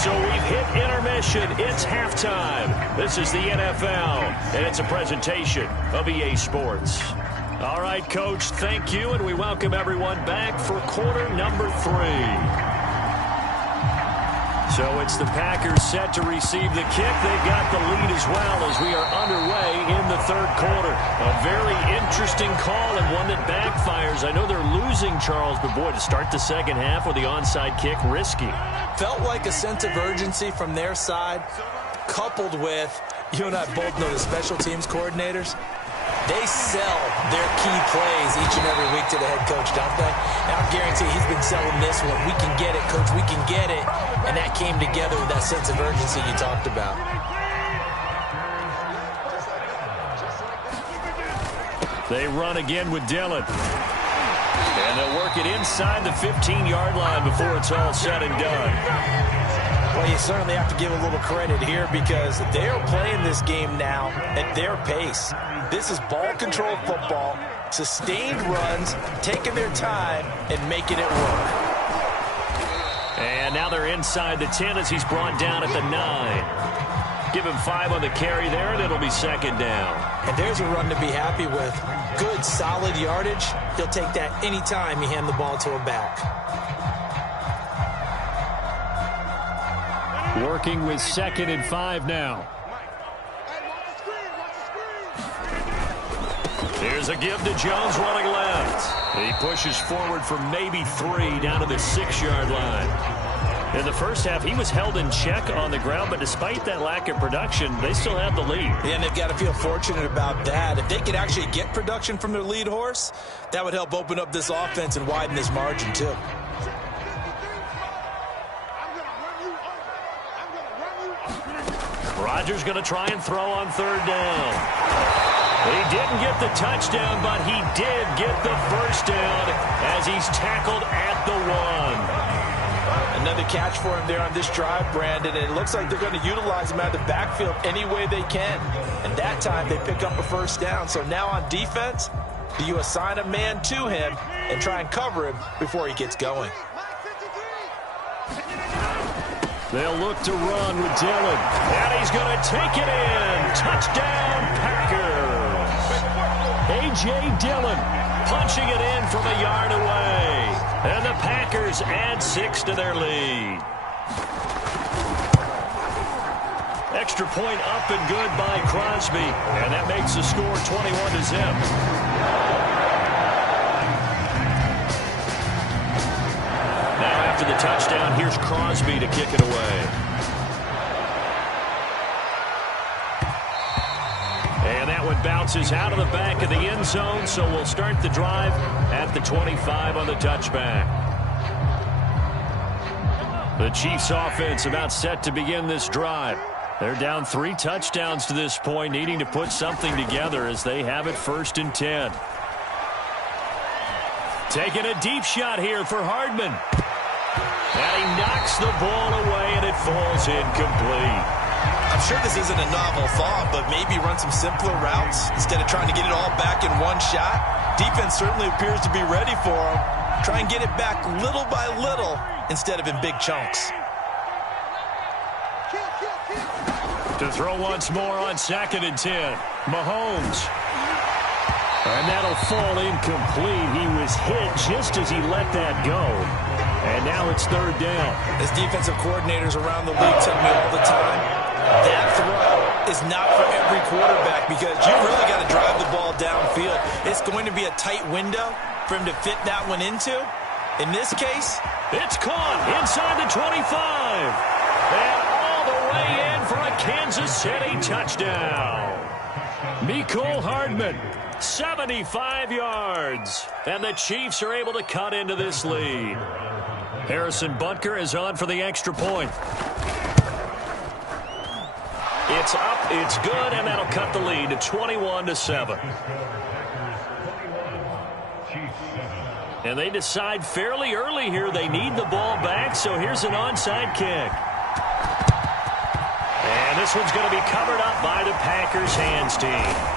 So we've hit intermission. It's halftime. This is the NFL. And it's a presentation of EA Sports. All right, Coach, thank you. And we welcome everyone back for quarter number 3. So it's the Packers set to receive the kick. They've got the lead as well as we are underway in the third quarter. A very interesting call and one that backfires. I know they're losing, Charles, but boy, to start the second half with the onside kick, risky. Felt like a sense of urgency from their side, coupled with, you and I both know the special teams coordinators. They sell their key plays each and every week to the head coach, don't they? And I guarantee he's been selling this one. We can get it, Coach. We can get it. And that came together with that sense of urgency you talked about. They run again with Dillon. And they'll work it inside the 15-yard line before it's all said and done. Well, you certainly have to give a little credit here because they're playing this game now at their pace. This is ball control football, sustained runs, taking their time, and making it work. And now they're inside the 10 as he's brought down at the 9. Give him 5 on the carry there, and it'll be second down. And there's a run to be happy with. Good, solid yardage. He'll take that anytime you hand the ball to a back. Working with 2nd and 5 now. Here's a give to Jones running left. He pushes forward for maybe 3 down to the 6-yard line. In the first half, he was held in check on the ground, but despite that lack of production, they still have the lead. Yeah, and they've got to feel fortunate about that. If they could actually get production from their lead horse, that would help open up this offense and widen this margin, too. Rodgers going to try and throw on third down. He didn't get the touchdown, but he did get the first down as he's tackled at the 1. Another catch for him there on this drive, Brandon, and it looks like they're going to utilize him out of the backfield any way they can. And that time they pick up a first down. So now on defense, do you assign a man to him and try and cover him before he gets going? They'll look to run with Dillon. And he's going to take it in. Touchdown, Packers. A.J. Dillon punching it in from a yard away. And the Packers add 6 to their lead. Extra point up and good by Crosby. And that makes the score 21-0. After the touchdown, here's Crosby to kick it away. And that one bounces out of the back of the end zone, so we'll start the drive at the 25 on the touchback. The Chiefs offense about set to begin this drive. They're down 3 touchdowns to this point, needing to put something together as they have it 1st and 10. Taking a deep shot here for Hardman. And he knocks the ball away, and it falls incomplete. I'm sure this isn't a novel thought, but maybe run some simpler routes instead of trying to get it all back in one shot. Defense certainly appears to be ready for him. Try and get it back little by little instead of in big chunks. To throw once more on 2nd and 10. Mahomes. And that'll fall incomplete. He was hit just as he let that go. And now it's 3rd down. As defensive coordinators around the league tell me all the time, that throw is not for every quarterback because you really got to drive the ball downfield. It's going to be a tight window for him to fit that one into. In this case, it's caught inside the 25. And all the way in for a Kansas City touchdown. Mecole Hardman, 75 yards. And the Chiefs are able to cut into this lead. Harrison Butker is on for the extra point. It's up, it's good, and that'll cut the lead to 21-7. And they decide fairly early here they need the ball back, so here's an onside kick. And this one's going to be covered up by the Packers hands team.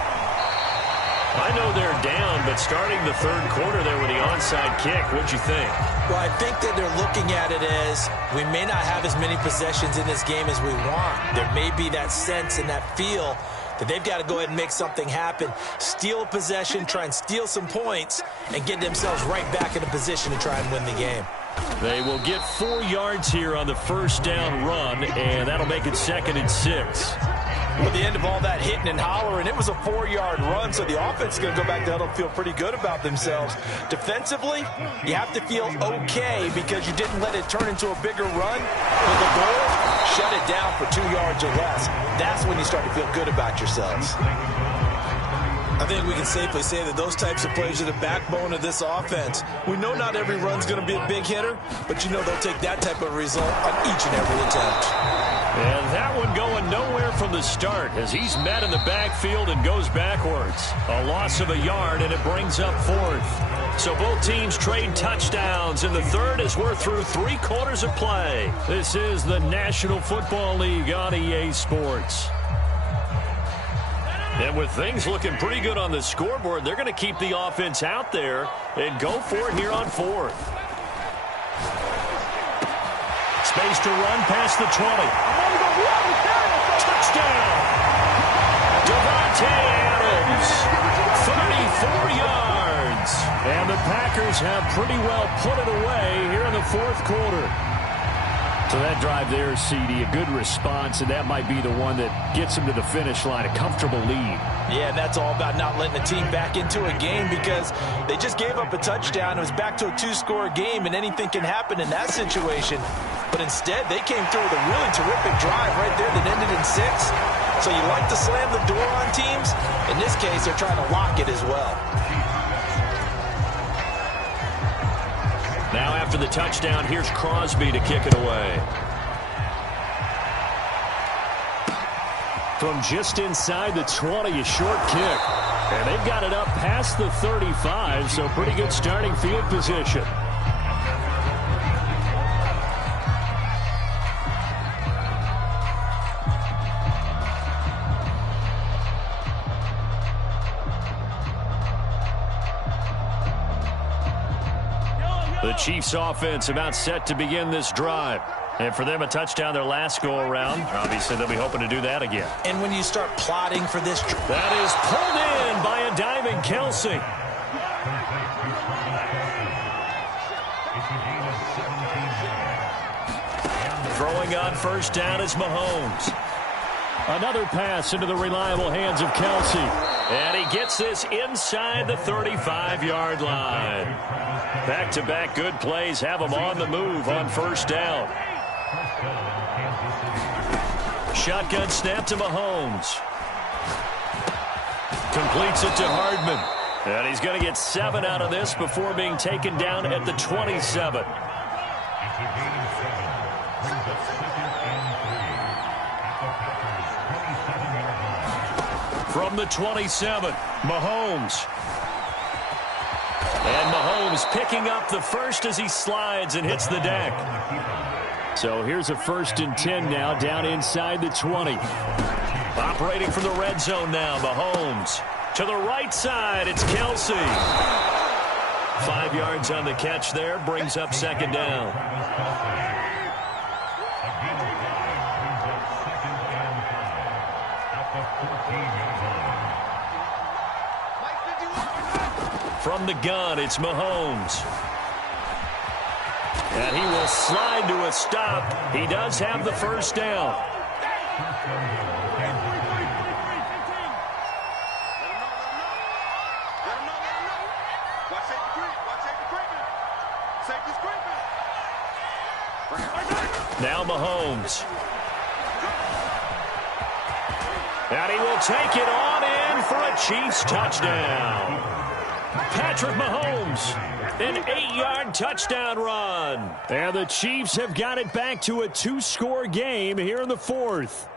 I know they're down, but starting the 3rd quarter there with the onside kick, what'd you think? Well, I think that they're looking at it as we may not have as many possessions in this game as we want. There may be that sense and that feel that they've got to go ahead and make something happen, steal a possession, try and steal some points, and get themselves right back in a position to try and win the game. They will get 4 yards here on the 1st down run, and that'll make it 2nd and 6. With the end of all that hitting and hollering, it was a 4-yard run, so the offense is going to go back to huddle and feel pretty good about themselves. Defensively, you have to feel okay because you didn't let it turn into a bigger run. With the goal, shut it down for 2 yards or less. That's when you start to feel good about yourselves. I think we can safely say that those types of plays are the backbone of this offense. We know not every run's going to be a big hitter, but you know they'll take that type of result on each and every attempt. And that one going nowhere from the start as he's met in the backfield and goes backwards. A loss of a yard, and it brings up 4th. So both teams trade touchdowns in the 3rd as we're through 3 quarters of play. This is the National Football League on EA Sports. And with things looking pretty good on the scoreboard, they're going to keep the offense out there and go for it here on 4th. Space to run past the 20. Touchdown! Devontae Adams, 34 yards. And the Packers have pretty well put it away here in the 4th quarter. So that drive there, CD, a good response, and that might be the one that gets them to the finish line, a comfortable lead. Yeah, and that's all about not letting the team back into a game because they just gave up a touchdown. It was back to a 2-score game, and anything can happen in that situation. But instead, they came through with a really terrific drive right there that ended in 6. So you like to slam the door on teams. In this case, they're trying to lock it as well. Now after the touchdown, here's Crosby to kick it away. From just inside the 20, a short kick. And they've got it up past the 35, so pretty good starting field position. The Chiefs offense about set to begin this drive. And for them, a touchdown their last go-around. Obviously, they'll be hoping to do that again. And when you start plotting for this... That is pulled in by a diving Kelsey. Throwing on first down is Mahomes. Another pass into the reliable hands of Kelsey. And he gets this inside the 35-yard line. Back-to-back good plays have him on the move on first down. Shotgun snap to Mahomes. Completes it to Hardman. And he's going to get 7 out of this before being taken down at the 27. From the 27, Mahomes. And Mahomes picking up the first as he slides and hits the deck. So here's a 1st and 10 now, down inside the 20. Operating from the red zone now, Mahomes. To the right side, it's Kelsey. 5 yards on the catch there, brings up 2nd down. From the gun, it's Mahomes. And he will slide to a stop. He does have the first down. Now Mahomes. And he will take it on in for a Chiefs touchdown. Patrick Mahomes, an 8-yard touchdown run. And the Chiefs have got it back to a 2-score game here in the 4th.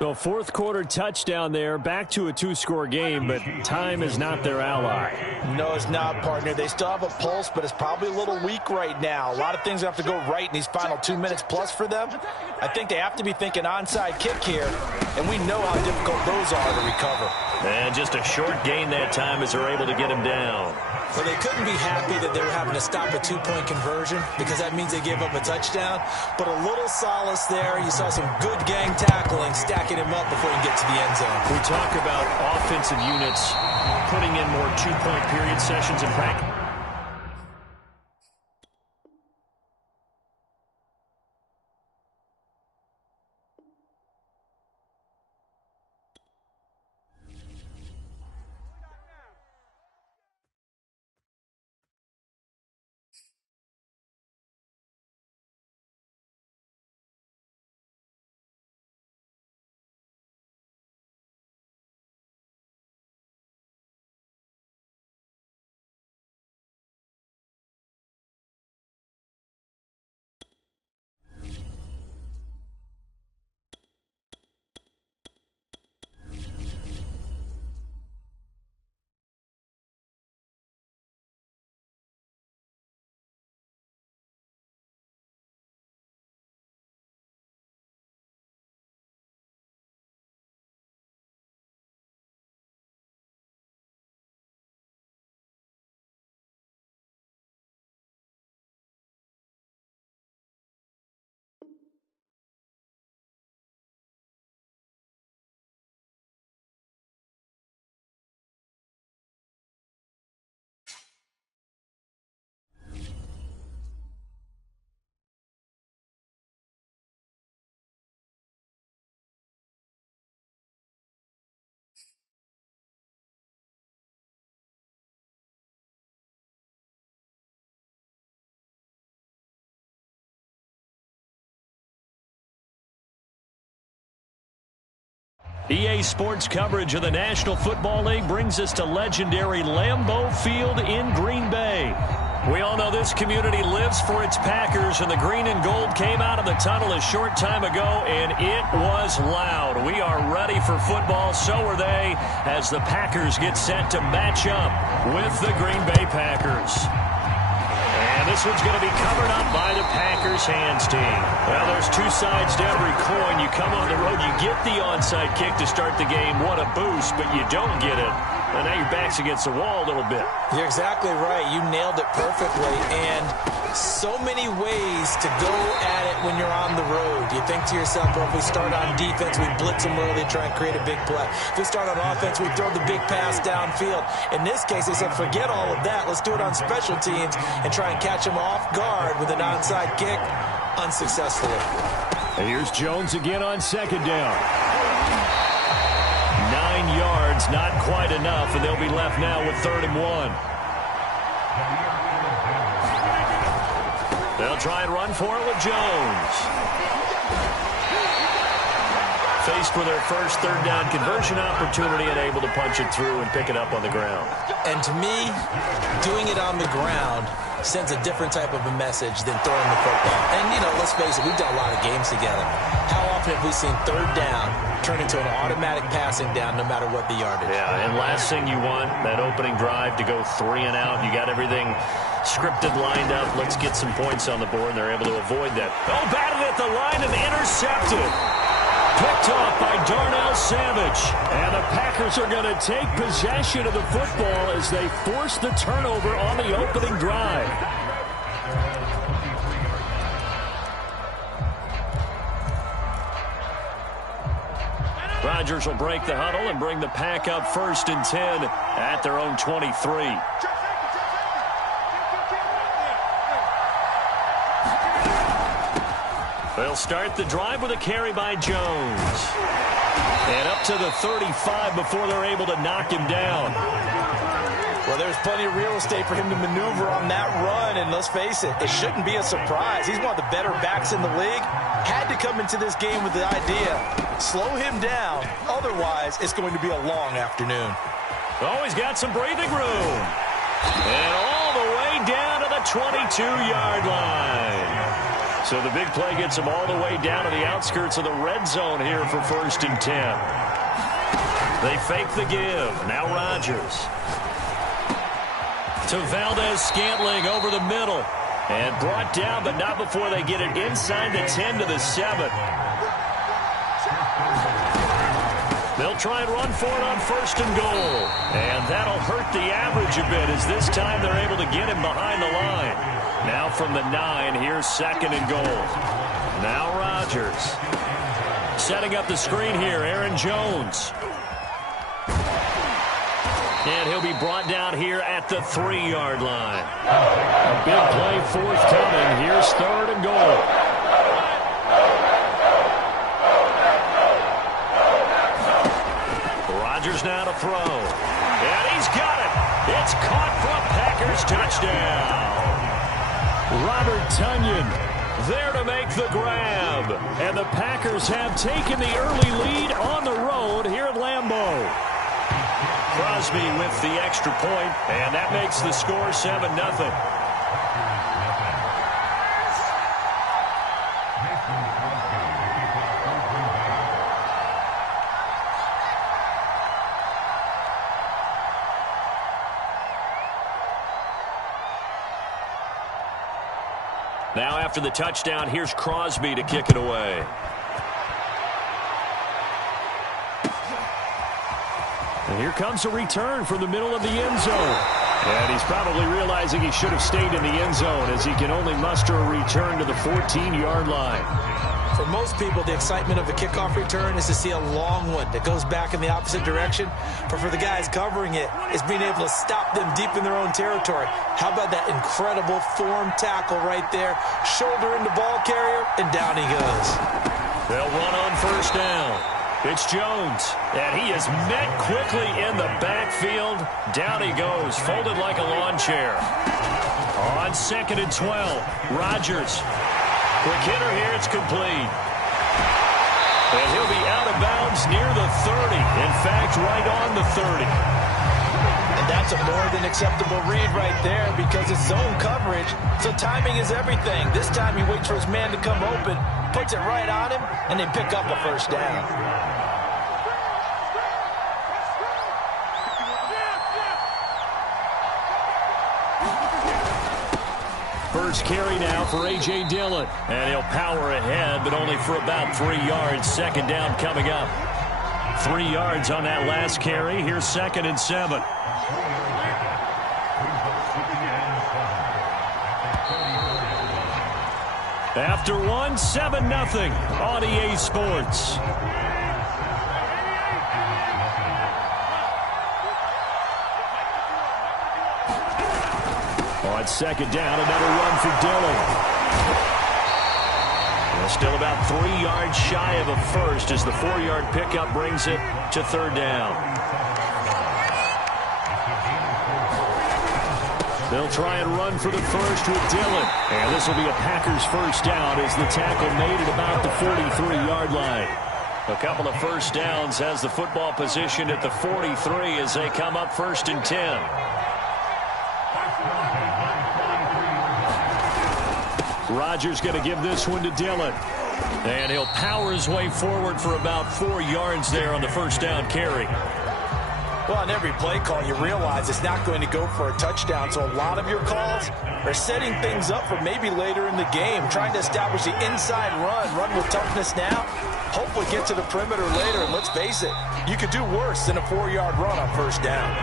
So 4th quarter touchdown there, back to a 2-score game, but time is not their ally. No, it's not, partner. They still have a pulse, but it's probably a little weak right now. A lot of things have to go right in these final 2 minutes plus for them. I think they have to be thinking onside kick here, and we know how difficult those are to recover. And just a short gain that time as they're able to get him down. Well, they couldn't be happy that they were having to stop a 2-point conversion because that means they gave up a touchdown. But a little solace there. You saw some good gang tackling, stacking him up before he can get to the end zone. We talk about offensive units putting in more 2-point period sessions in practice. EA Sports coverage of the National Football League brings us to legendary Lambeau Field in Green Bay. We all know this community lives for its Packers, and the green and gold came out of the tunnel a short time ago, and it was loud. We are ready for football. So are they, as the Packers get set to match up with the Green Bay Packers. And this one's going to be covered up by the Packers hands team. Well, there's two sides to every coin. You come on the road, you get the onside kick to start the game. What a boost, but you don't get it. And now your back's against the wall a little bit. You're exactly right. You nailed it perfectly. And so many ways to go at it when you're on the road. You think to yourself, well, if we start on defense, we blitz them early, try and create a big play. If we start on offense, we throw the big pass downfield. In this case, they said, forget all of that. Let's do it on special teams and try and catch them off guard with an onside kick unsuccessfully. And here's Jones again on second down. 9 yards, not quite enough, and they'll be left now with 3rd and 1. They'll try and run for it with Jones. Faced with their first 3rd down conversion opportunity and able to punch it through and pick it up on the ground. And to me, doing it on the ground sends a different type of a message than throwing the football. And, you know, let's face it, we've done a lot of games together. How often have we seen 3rd down turn into an automatic passing down no matter what the yardage? Yeah, and last thing you want, that opening drive to go 3 and out. You got everything scripted, lined up. Let's get some points on the board, and they're able to avoid that. Oh, batted at the line and intercepted. Picked off by Darnell Savage. And the Packers are going to take possession of the football as they force the turnover on the opening drive. Rodgers will break the huddle and bring the Pack up 1st and 10 at their own 23. They'll start the drive with a carry by Jones. And up to the 35 before they're able to knock him down. Well, there's plenty of real estate for him to maneuver on that run, and let's face it, it shouldn't be a surprise. He's one of the better backs in the league. Had to come into this game with the idea, slow him down, otherwise it's going to be a long afternoon. Oh, he's got some breathing room. And all the way down to the 22-yard line. So the big play gets him all the way down to the outskirts of the red zone here for 1st and 10. They fake the give. Now Rodgers. To Valdez-Scantling over the middle. And brought down, but not before they get it inside the 10 to the 7. They'll try and run for it on 1st and goal. And that'll hurt the average a bit, as this time they're able to get him behind the line. Now from the 9, here's 2nd and goal. Now Rodgers. Setting up the screen here, Aaron Jones. And he'll be brought down here at the 3-yard line. A big play forthcoming. Here's 3rd and goal. Rodgers now to throw. And he's got it. It's caught for a Packers touchdown. Robert Tonyan there to make the grab. And the Packers have taken the early lead on the road here at Lambeau. Crosby with the extra point, and that makes the score 7-0. Now after the touchdown, here's Crosby to kick it away. And here comes a return from the middle of the end zone. And he's probably realizing he should have stayed in the end zone, as he can only muster a return to the 14-yard line. For most people, the excitement of a kickoff return is to see a long one that goes back in the opposite direction. But for the guys covering it, it's being able to stop them deep in their own territory. How about that incredible form tackle right there? Shoulder into ball carrier, and down he goes. They'll run on 1st down. It's Jones, and he is met quickly in the backfield. Down he goes, folded like a lawn chair. On 2nd and 12, Rodgers. Quick hitter here, it's complete. And he'll be out of bounds near the 30. In fact, right on the 30. And that's a more than acceptable read right there because it's zone coverage, so timing is everything. This time he waits for his man to come open, puts it right on him, and they pick up a first down. First carry now for A.J. Dillon. And he'll power ahead, but only for about 3 yards. Second down coming up. 3 yards on that last carry. Here's 2nd and 7. After one, 7-0 on EA Sports. On second down, another run for Dillon. Still about 3 yards shy of a first as the 4-yard pickup brings it to third down. They'll try and run for the first with Dillon. And this will be a Packers first down as the tackle made at about the 43-yard line. A couple of first downs has the football position at the 43 as they come up 1st and 10. Rodgers going to give this one to Dillon. And he'll power his way forward for about 4 yards there on the first down carry. Well, on every play call, you realize it's not going to go for a touchdown. So a lot of your calls are setting things up for maybe later in the game, trying to establish the inside run with toughness now. Hopefully get to the perimeter later. And let's face it, you could do worse than a 4-yard run on first down.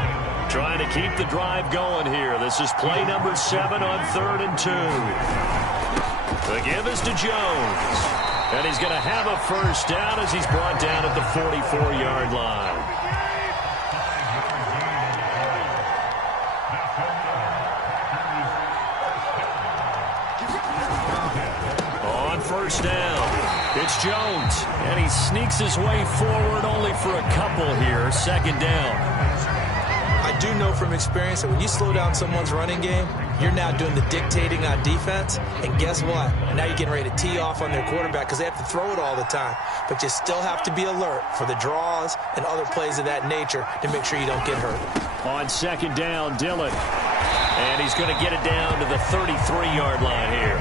Trying to keep the drive going here. This is play number 7 on 3rd and 2. The give is to Jones. And he's going to have a first down as he's brought down at the 44-yard line. On first down, it's Jones. And he sneaks his way forward only for a couple here. Second down. I do know from experience that when you slow down someone's running game, you're now doing the dictating on defense. And guess what? Now you're getting ready to tee off on their quarterback because they have to throw it all the time. But you still have to be alert for the draws and other plays of that nature to make sure you don't get hurt. On second down, Dillon. And he's going to get it down to the 33-yard line here.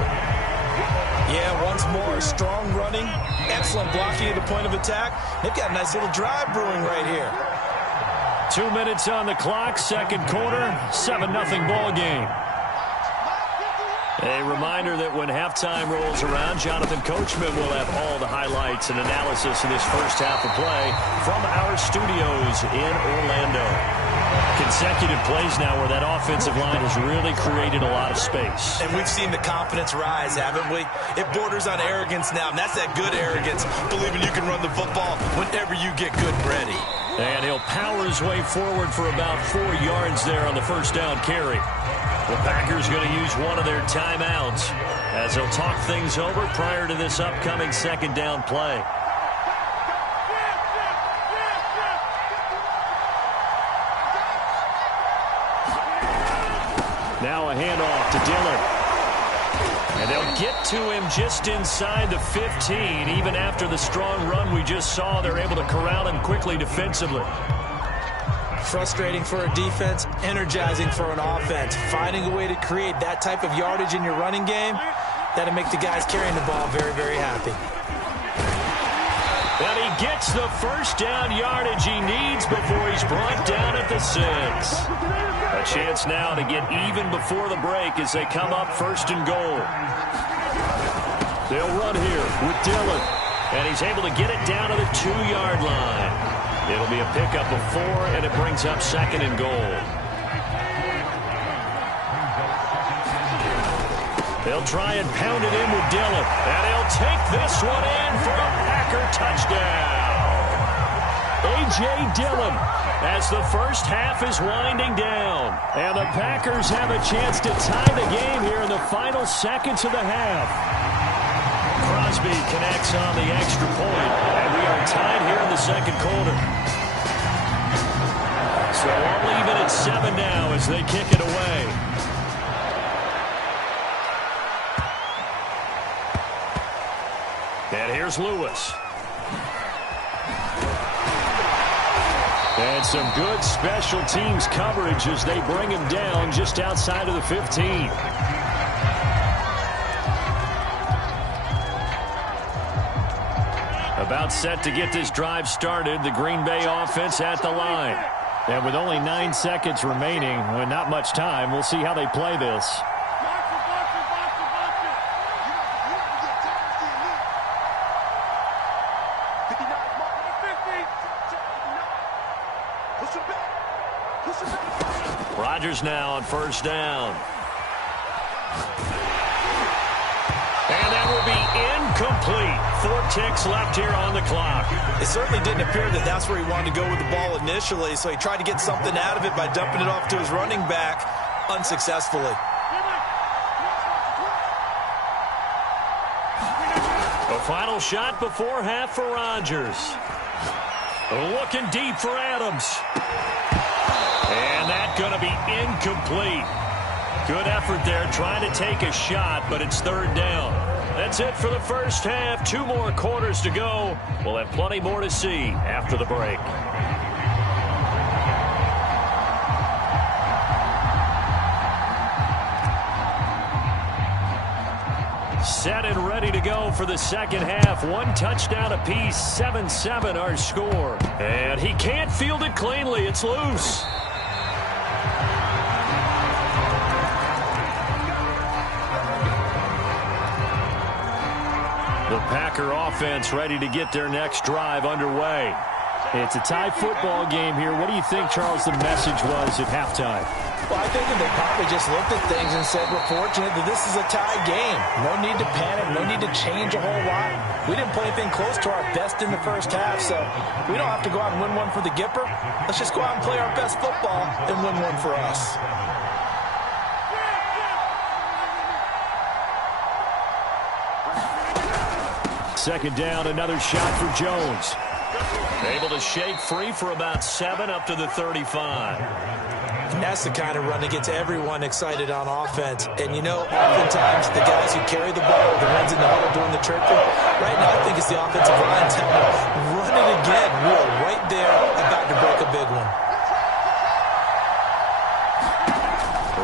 Yeah, once more, strong running, excellent blocking at the point of attack. They've got a nice little drive brewing right here. 2 minutes on the clock, second quarter, 7-0 ball game. A reminder that when halftime rolls around, Jonathan Coachman will have all the highlights and analysis of this first half of play from our studios in Orlando. Consecutive plays now where that offensive line has really created a lot of space. And we've seen the confidence rise, haven't we? It borders on arrogance now, and that's that good arrogance, believing you can run the football whenever you get good and ready. And he'll power his way forward for about 4 yards there on the first down carry. The Packers going to use one of their timeouts as they'll talk things over prior to this upcoming second down play. Now a handoff to Dillon. And they'll get to him just inside the 15. Even after the strong run we just saw, they're able to corral him quickly defensively. Frustrating for a defense, energizing for an offense. Finding a way to create that type of yardage in your running game, that'll make the guys carrying the ball very, very happy. And he gets the first down yardage he needs before he's brought down at the 6. A chance now to get even before the break as they come up 1st and goal. They'll run here with Dillon. And he's able to get it down to the 2-yard line. It'll be a pickup of 4, and it brings up 2nd and goal. They'll try and pound it in with Dillon. And he'll take this one in for a Packer touchdown. A.J. Dillon as the first half is winding down. And the Packers have a chance to tie the game here in the final seconds of the half. Crosby connects on the extra point, and we are tied here in the second quarter. So all even at 7 now as they kick it away. And here's Lewis. And some good special teams coverage as they bring him down just outside of the 15. About set to get this drive started. The Green Bay offense at the line. And with only 9 seconds remaining, with not much time, we'll see how they play this. Rodgers now on first down. And that will be incomplete. 4 ticks left here on the clock. It certainly didn't appear that that's where he wanted to go with the ball initially, so he tried to get something out of it by dumping it off to his running back unsuccessfully. A final shot before half for Rodgers. Looking deep for Adams. And that's going to be incomplete. Good effort there trying to take a shot, but it's third down. That's it for the first half. 2 more quarters to go. We'll have plenty more to see after the break. Set and ready to go for the second half. 1 touchdown apiece. 7-7 our score. And he can't field it cleanly. It's loose. The Packer offense ready to get their next drive underway. It's a tie football game here. What do you think, Charles, the message was at halftime? Well, I think they probably just looked at things and said, we're fortunate that this is a tie game. No need to panic. No need to change a whole lot. We didn't play anything close to our best in the first half, so we don't have to go out and win one for the Gipper. Let's just go out and play our best football and win one for us. Second down, another shot for Jones. Able to shake free for about 7 up to the 35. And that's the kind of run that gets everyone excited on offense. And, you know, oftentimes the guys who carry the ball, the ones in the huddle doing the chirping, right now I think it's the offensive line telling them, run it again. We are right there about to break a big one.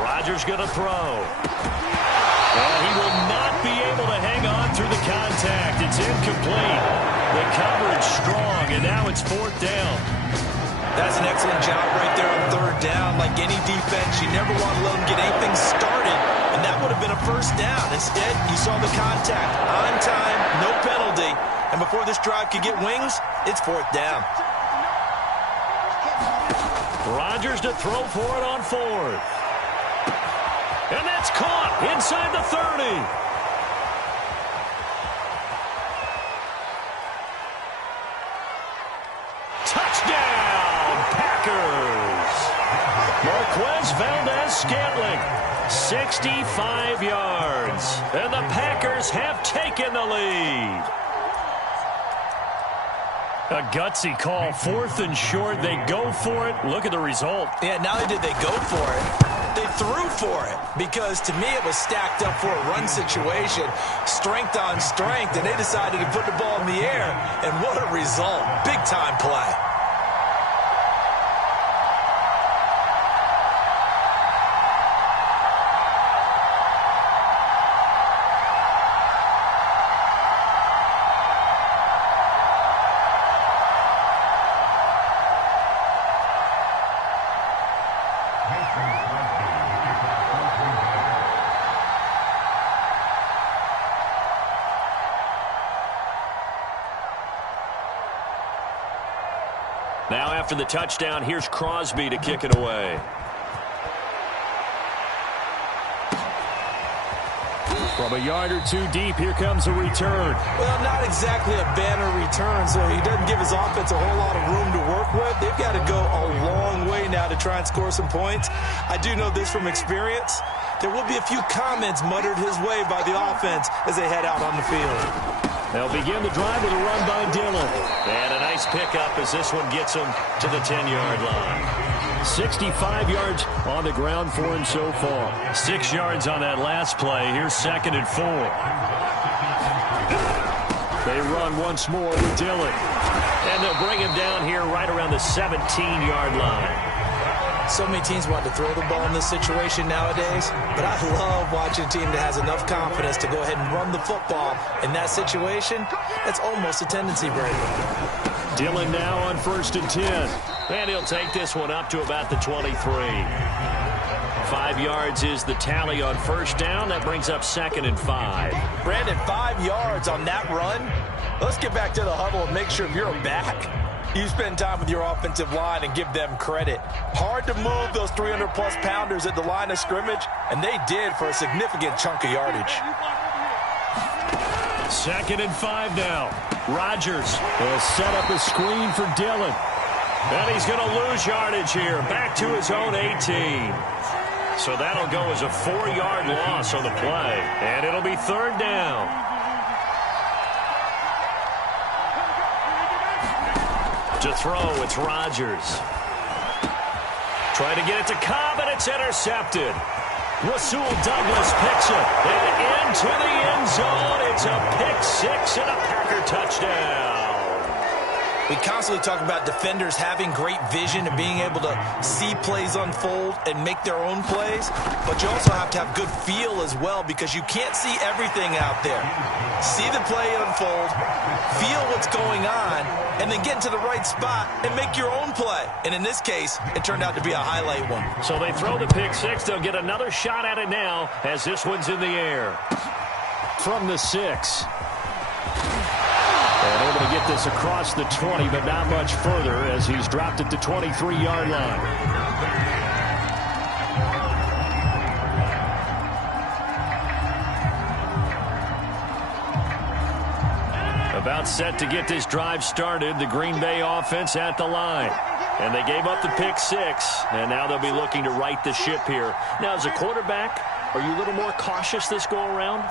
Rodgers going to throw. And he will not be able to hang on through the contact. It's incomplete. The coverage strong, and now it's 4th down. That's an excellent job right there on 3rd down. Like any defense, you never want to let them get anything started, and that would have been a first down. Instead, you saw the contact. On time, no penalty. And before this drive could get wings, it's 4th down. Rodgers to throw for it on 4th. And that's caught inside the 30. Touchdown, Packers. Marquez Valdez-Scantling, 65 yards. And the Packers have taken the lead. A gutsy call, 4th and short. They go for it. Look at the result. Yeah, not only did they go for it, they threw for it, because to me it was stacked up for a run situation, strength on strength, and they decided to put the ball in the air, and what a result. Big-time play. Now after the touchdown, here's Crosby to kick it away. From a yard or 2 deep, here comes a return. Well, not exactly a banner return, so he doesn't give his offense a whole lot of room to work with. They've got to go a long way now to try and score some points. I do know this from experience. There will be a few comments muttered his way by the offense as they head out on the field. They'll begin the drive with a run by Dillon. And a nice pickup as this one gets him to the 10-yard line. 65 yards on the ground for him so far. 6 yards on that last play. Here's 2nd and 4. They run once more with Dillon. And they'll bring him down here right around the 17-yard line. So many teams want to throw the ball in this situation nowadays, but I love watching a team that has enough confidence to go ahead and run the football. In that situation, that's almost a tendency breaker. Dillon now on 1st and 10. And he'll take this one up to about the 23. 5 yards is the tally on 1st down. That brings up 2nd and 5. Brandon, 5 yards on that run. Let's get back to the huddle and make sure you're back. You spend time with your offensive line and give them credit. Hard to move those 300-plus pounders at the line of scrimmage, and they did for a significant chunk of yardage. 2nd and 5 now. Rodgers will set up a screen for Dillon. And he's going to lose yardage here. Back to his own 18. So that'll go as a 4-yard loss on the play. And it'll be 3rd down. To throw, it's Rodgers. Trying to get it to Cobb, and it's intercepted. Rasul Douglas picks it. And into the end zone. It's a pick-6 and a Packer touchdown. We constantly talk about defenders having great vision and being able to see plays unfold and make their own plays, but you also have to have good feel as well because you can't see everything out there. See the play unfold, feel what's going on, and then get into the right spot and make your own play. And in this case, it turned out to be a highlight one. So they throw the pick-6. They'll get another shot at it now as this one's in the air. From the 6. And able to get this across the 20, but not much further as he's dropped it to 23-yard line. About set to get this drive started, the Green Bay offense at the line. And they gave up the pick-6, and now they'll be looking to right the ship here. Now, as a quarterback, are you a little more cautious this go-around?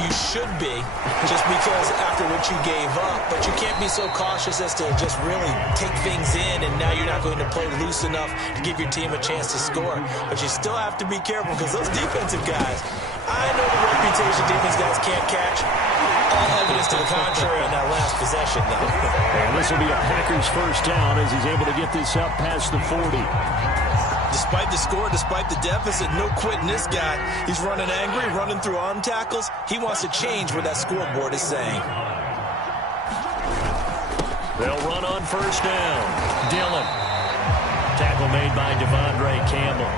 You should be, just because after what you gave up, but you can't be so cautious as to just really take things in, and now you're not going to play loose enough to give your team a chance to score. But you still have to be careful because those defensive guys, I know the reputation defense guys can't catch. All evidence to the contrary on that last possession, though. And this will be a Packers 1st down as he's able to get this up past the 40. Despite the score, despite the deficit, no quitting this guy. He's running angry, running through arm tackles. He wants to change what that scoreboard is saying. They'll run on 1st down. Dillon. Tackle made by Devondre Campbell.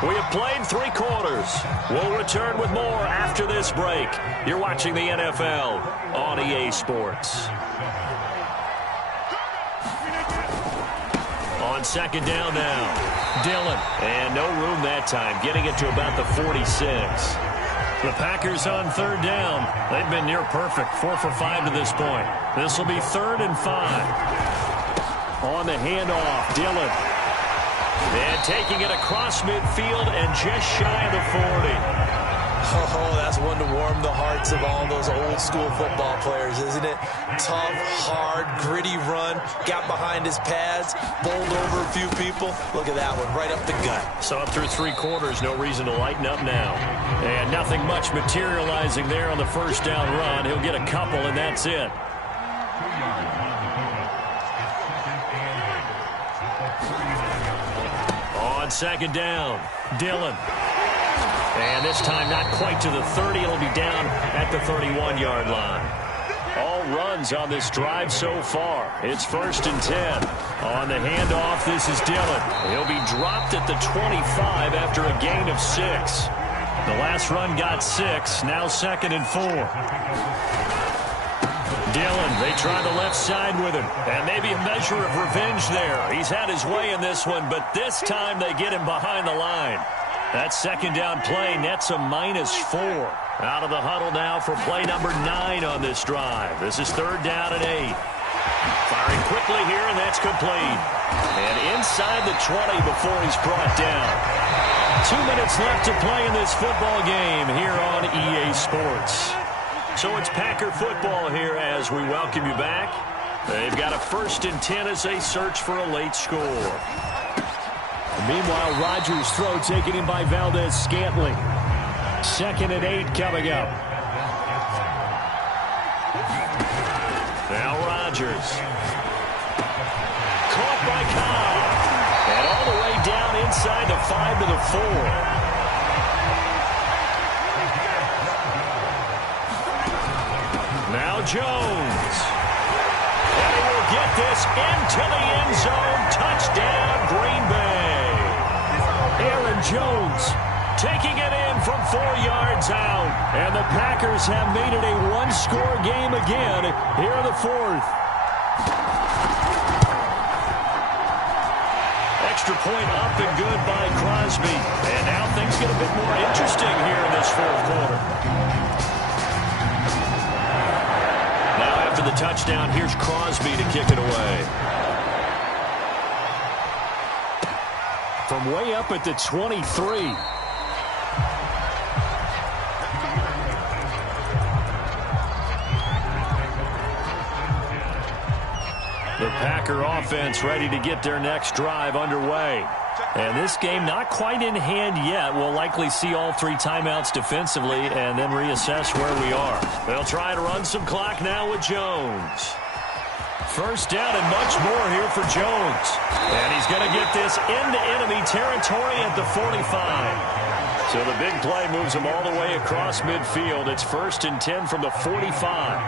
We have played 3 quarters. We'll return with more after this break. You're watching the NFL on EA Sports. On 2nd down now, Dillon. And no room that time, getting it to about the 46. The Packers on 3rd down. They've been near perfect, 4 for 5 to this point. This will be 3rd and 5. On the handoff, Dillon. And taking it across midfield and just shy of the 40. Oh, that's one to warm the hearts of all those old school football players, isn't it? Tough, hard, gritty run. Got behind his pads, bowled over a few people. Look at that one, right up the gut. So up through 3 quarters, no reason to lighten up now. And nothing much materializing there on the 1st down run. He'll get a couple, and that's it. On 2nd down, Dillon. And this time not quite to the 30. It'll be down at the 31-yard line. All runs on this drive so far. It's 1st and 10. On the handoff, this is Dillon. He'll be dropped at the 25 after a gain of 6. The last run got 6. Now 2nd and 4. Dillon, they try the left side with him. And maybe a measure of revenge there. He's had his way in this one, but this time they get him behind the line. That 2nd down play nets a -4. Out of the huddle now for play number 9 on this drive. This is 3rd down and 8. Firing quickly here, and that's complete. And inside the 20 before he's brought down. 2 minutes left to play in this football game here on EA Sports. So it's Packer football here as we welcome you back. They've got a 1st and 10 as they search for a late score. Meanwhile, Rodgers' throw taken in by Valdez Scantling. 2nd and 8 coming up. Now Rodgers. Caught by Cobb. And all the way down inside the 5 to the 4. Now Jones. And he will get this into the end zone. Touchdown, Green Bay. Aaron Jones taking it in from 4 yards out. And the Packers have made it a one-score game again here in the 4th. Extra point up and good by Crosby. And now things get a bit more interesting here in this 4th quarter. The touchdown. Here's Crosby to kick it away. From way up at the 23. The Packer offense ready to get their next drive underway. And this game not quite in hand yet. We'll likely see all 3 timeouts defensively and then reassess where we are. They'll try to run some clock now with Jones. First down and much more here for Jones. And he's going to get this into enemy territory at the 45. So the big play moves him all the way across midfield. It's 1st and 10 from the 45.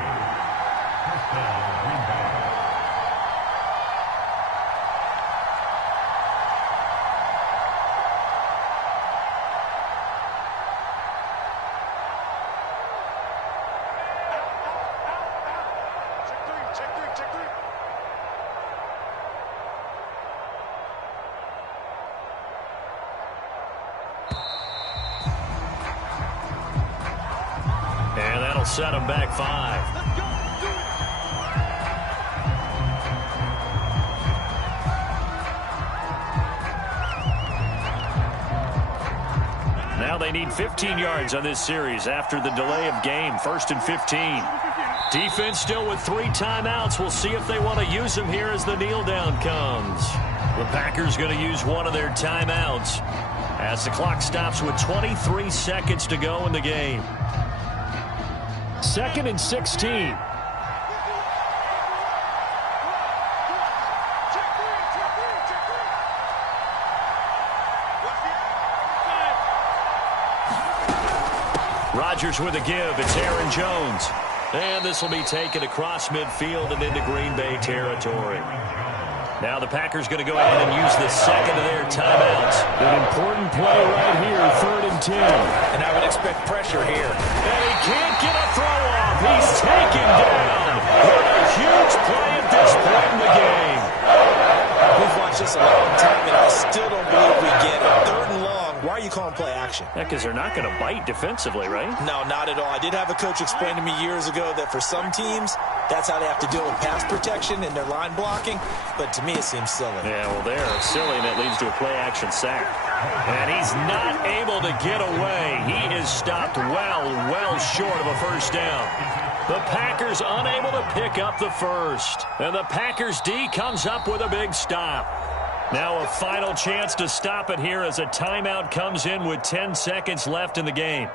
And that'll set him back 5. Now they need 15 yards on this series after the delay of game. 1st and 15. Defense still with 3 timeouts. We'll see if they want to use them here as the kneel down comes. The Packers going to use one of their timeouts as the clock stops with 23 seconds to go in the game. 2nd and 16. Rodgers with a give. It's Aaron Jones. And this will be taken across midfield and into Green Bay territory. Now the Packers going to go ahead and use the 2nd of their timeouts. An important play right here, 3rd and 10. And I would expect pressure here. And he can't get a throw off. He's taken down. What a huge play at this point in the game. We've watched this a long time, and I still don't believe we get it. 3rd and long. Why are you calling play action? Yeah, because they're not going to bite defensively, right? No, not at all. I did have a coach explain to me years ago that for some teams, that's how they have to deal with pass protection and their line blocking. But to me, it seems silly. Yeah, well, they're silly, and that leads to a play-action sack. And he's not able to get away. He is stopped well short of a first down. The Packers unable to pick up the first. And the Packers D comes up with a big stop. Now a final chance to stop it here as a timeout comes in with 10 seconds left in the game.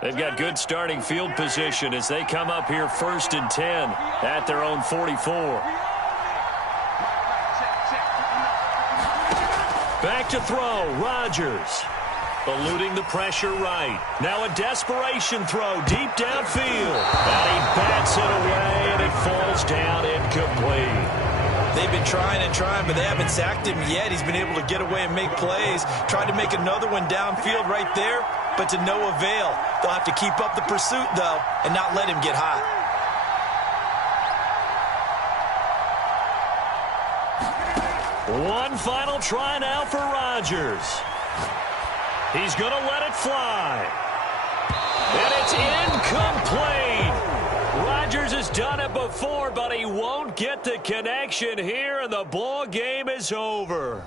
They've got good starting field position as they come up here 1st and 10 at their own 44. Back to throw, Rodgers. Eluding the pressure right. Now a desperation throw deep downfield. And he bats it away, and it falls down incomplete. They've been trying and trying, but they haven't sacked him yet. He's been able to get away and make plays. Tried to make another one downfield right there, but to no avail. They'll have to keep up the pursuit, though, and not let him get hot. One final try now for Rodgers. He's going to let it fly. And it's incomplete. Rodgers has done it before, but he won't get the connection here, and the ball game is over.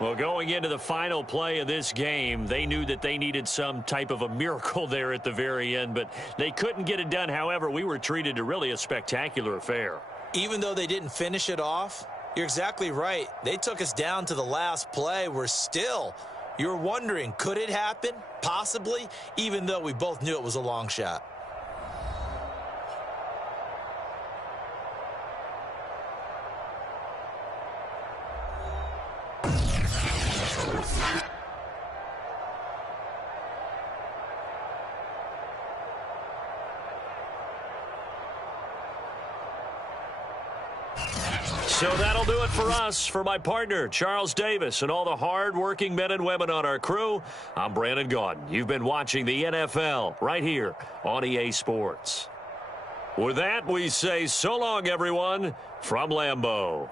Well, going into the final play of this game, they knew that they needed some type of a miracle there at the very end, but they couldn't get it done. However, we were treated to really a spectacular affair. Even though they didn't finish it off, you're exactly right. They took us down to the last play. You're wondering, could it happen? Possibly, even though we both knew it was a long shot. So that'll do it for us. For my partner, Charles Davis, and all the hard-working men and women on our crew, I'm Brandon Gaudin. You've been watching the NFL right here on EA Sports. With that, we say so long, everyone, from Lambeau.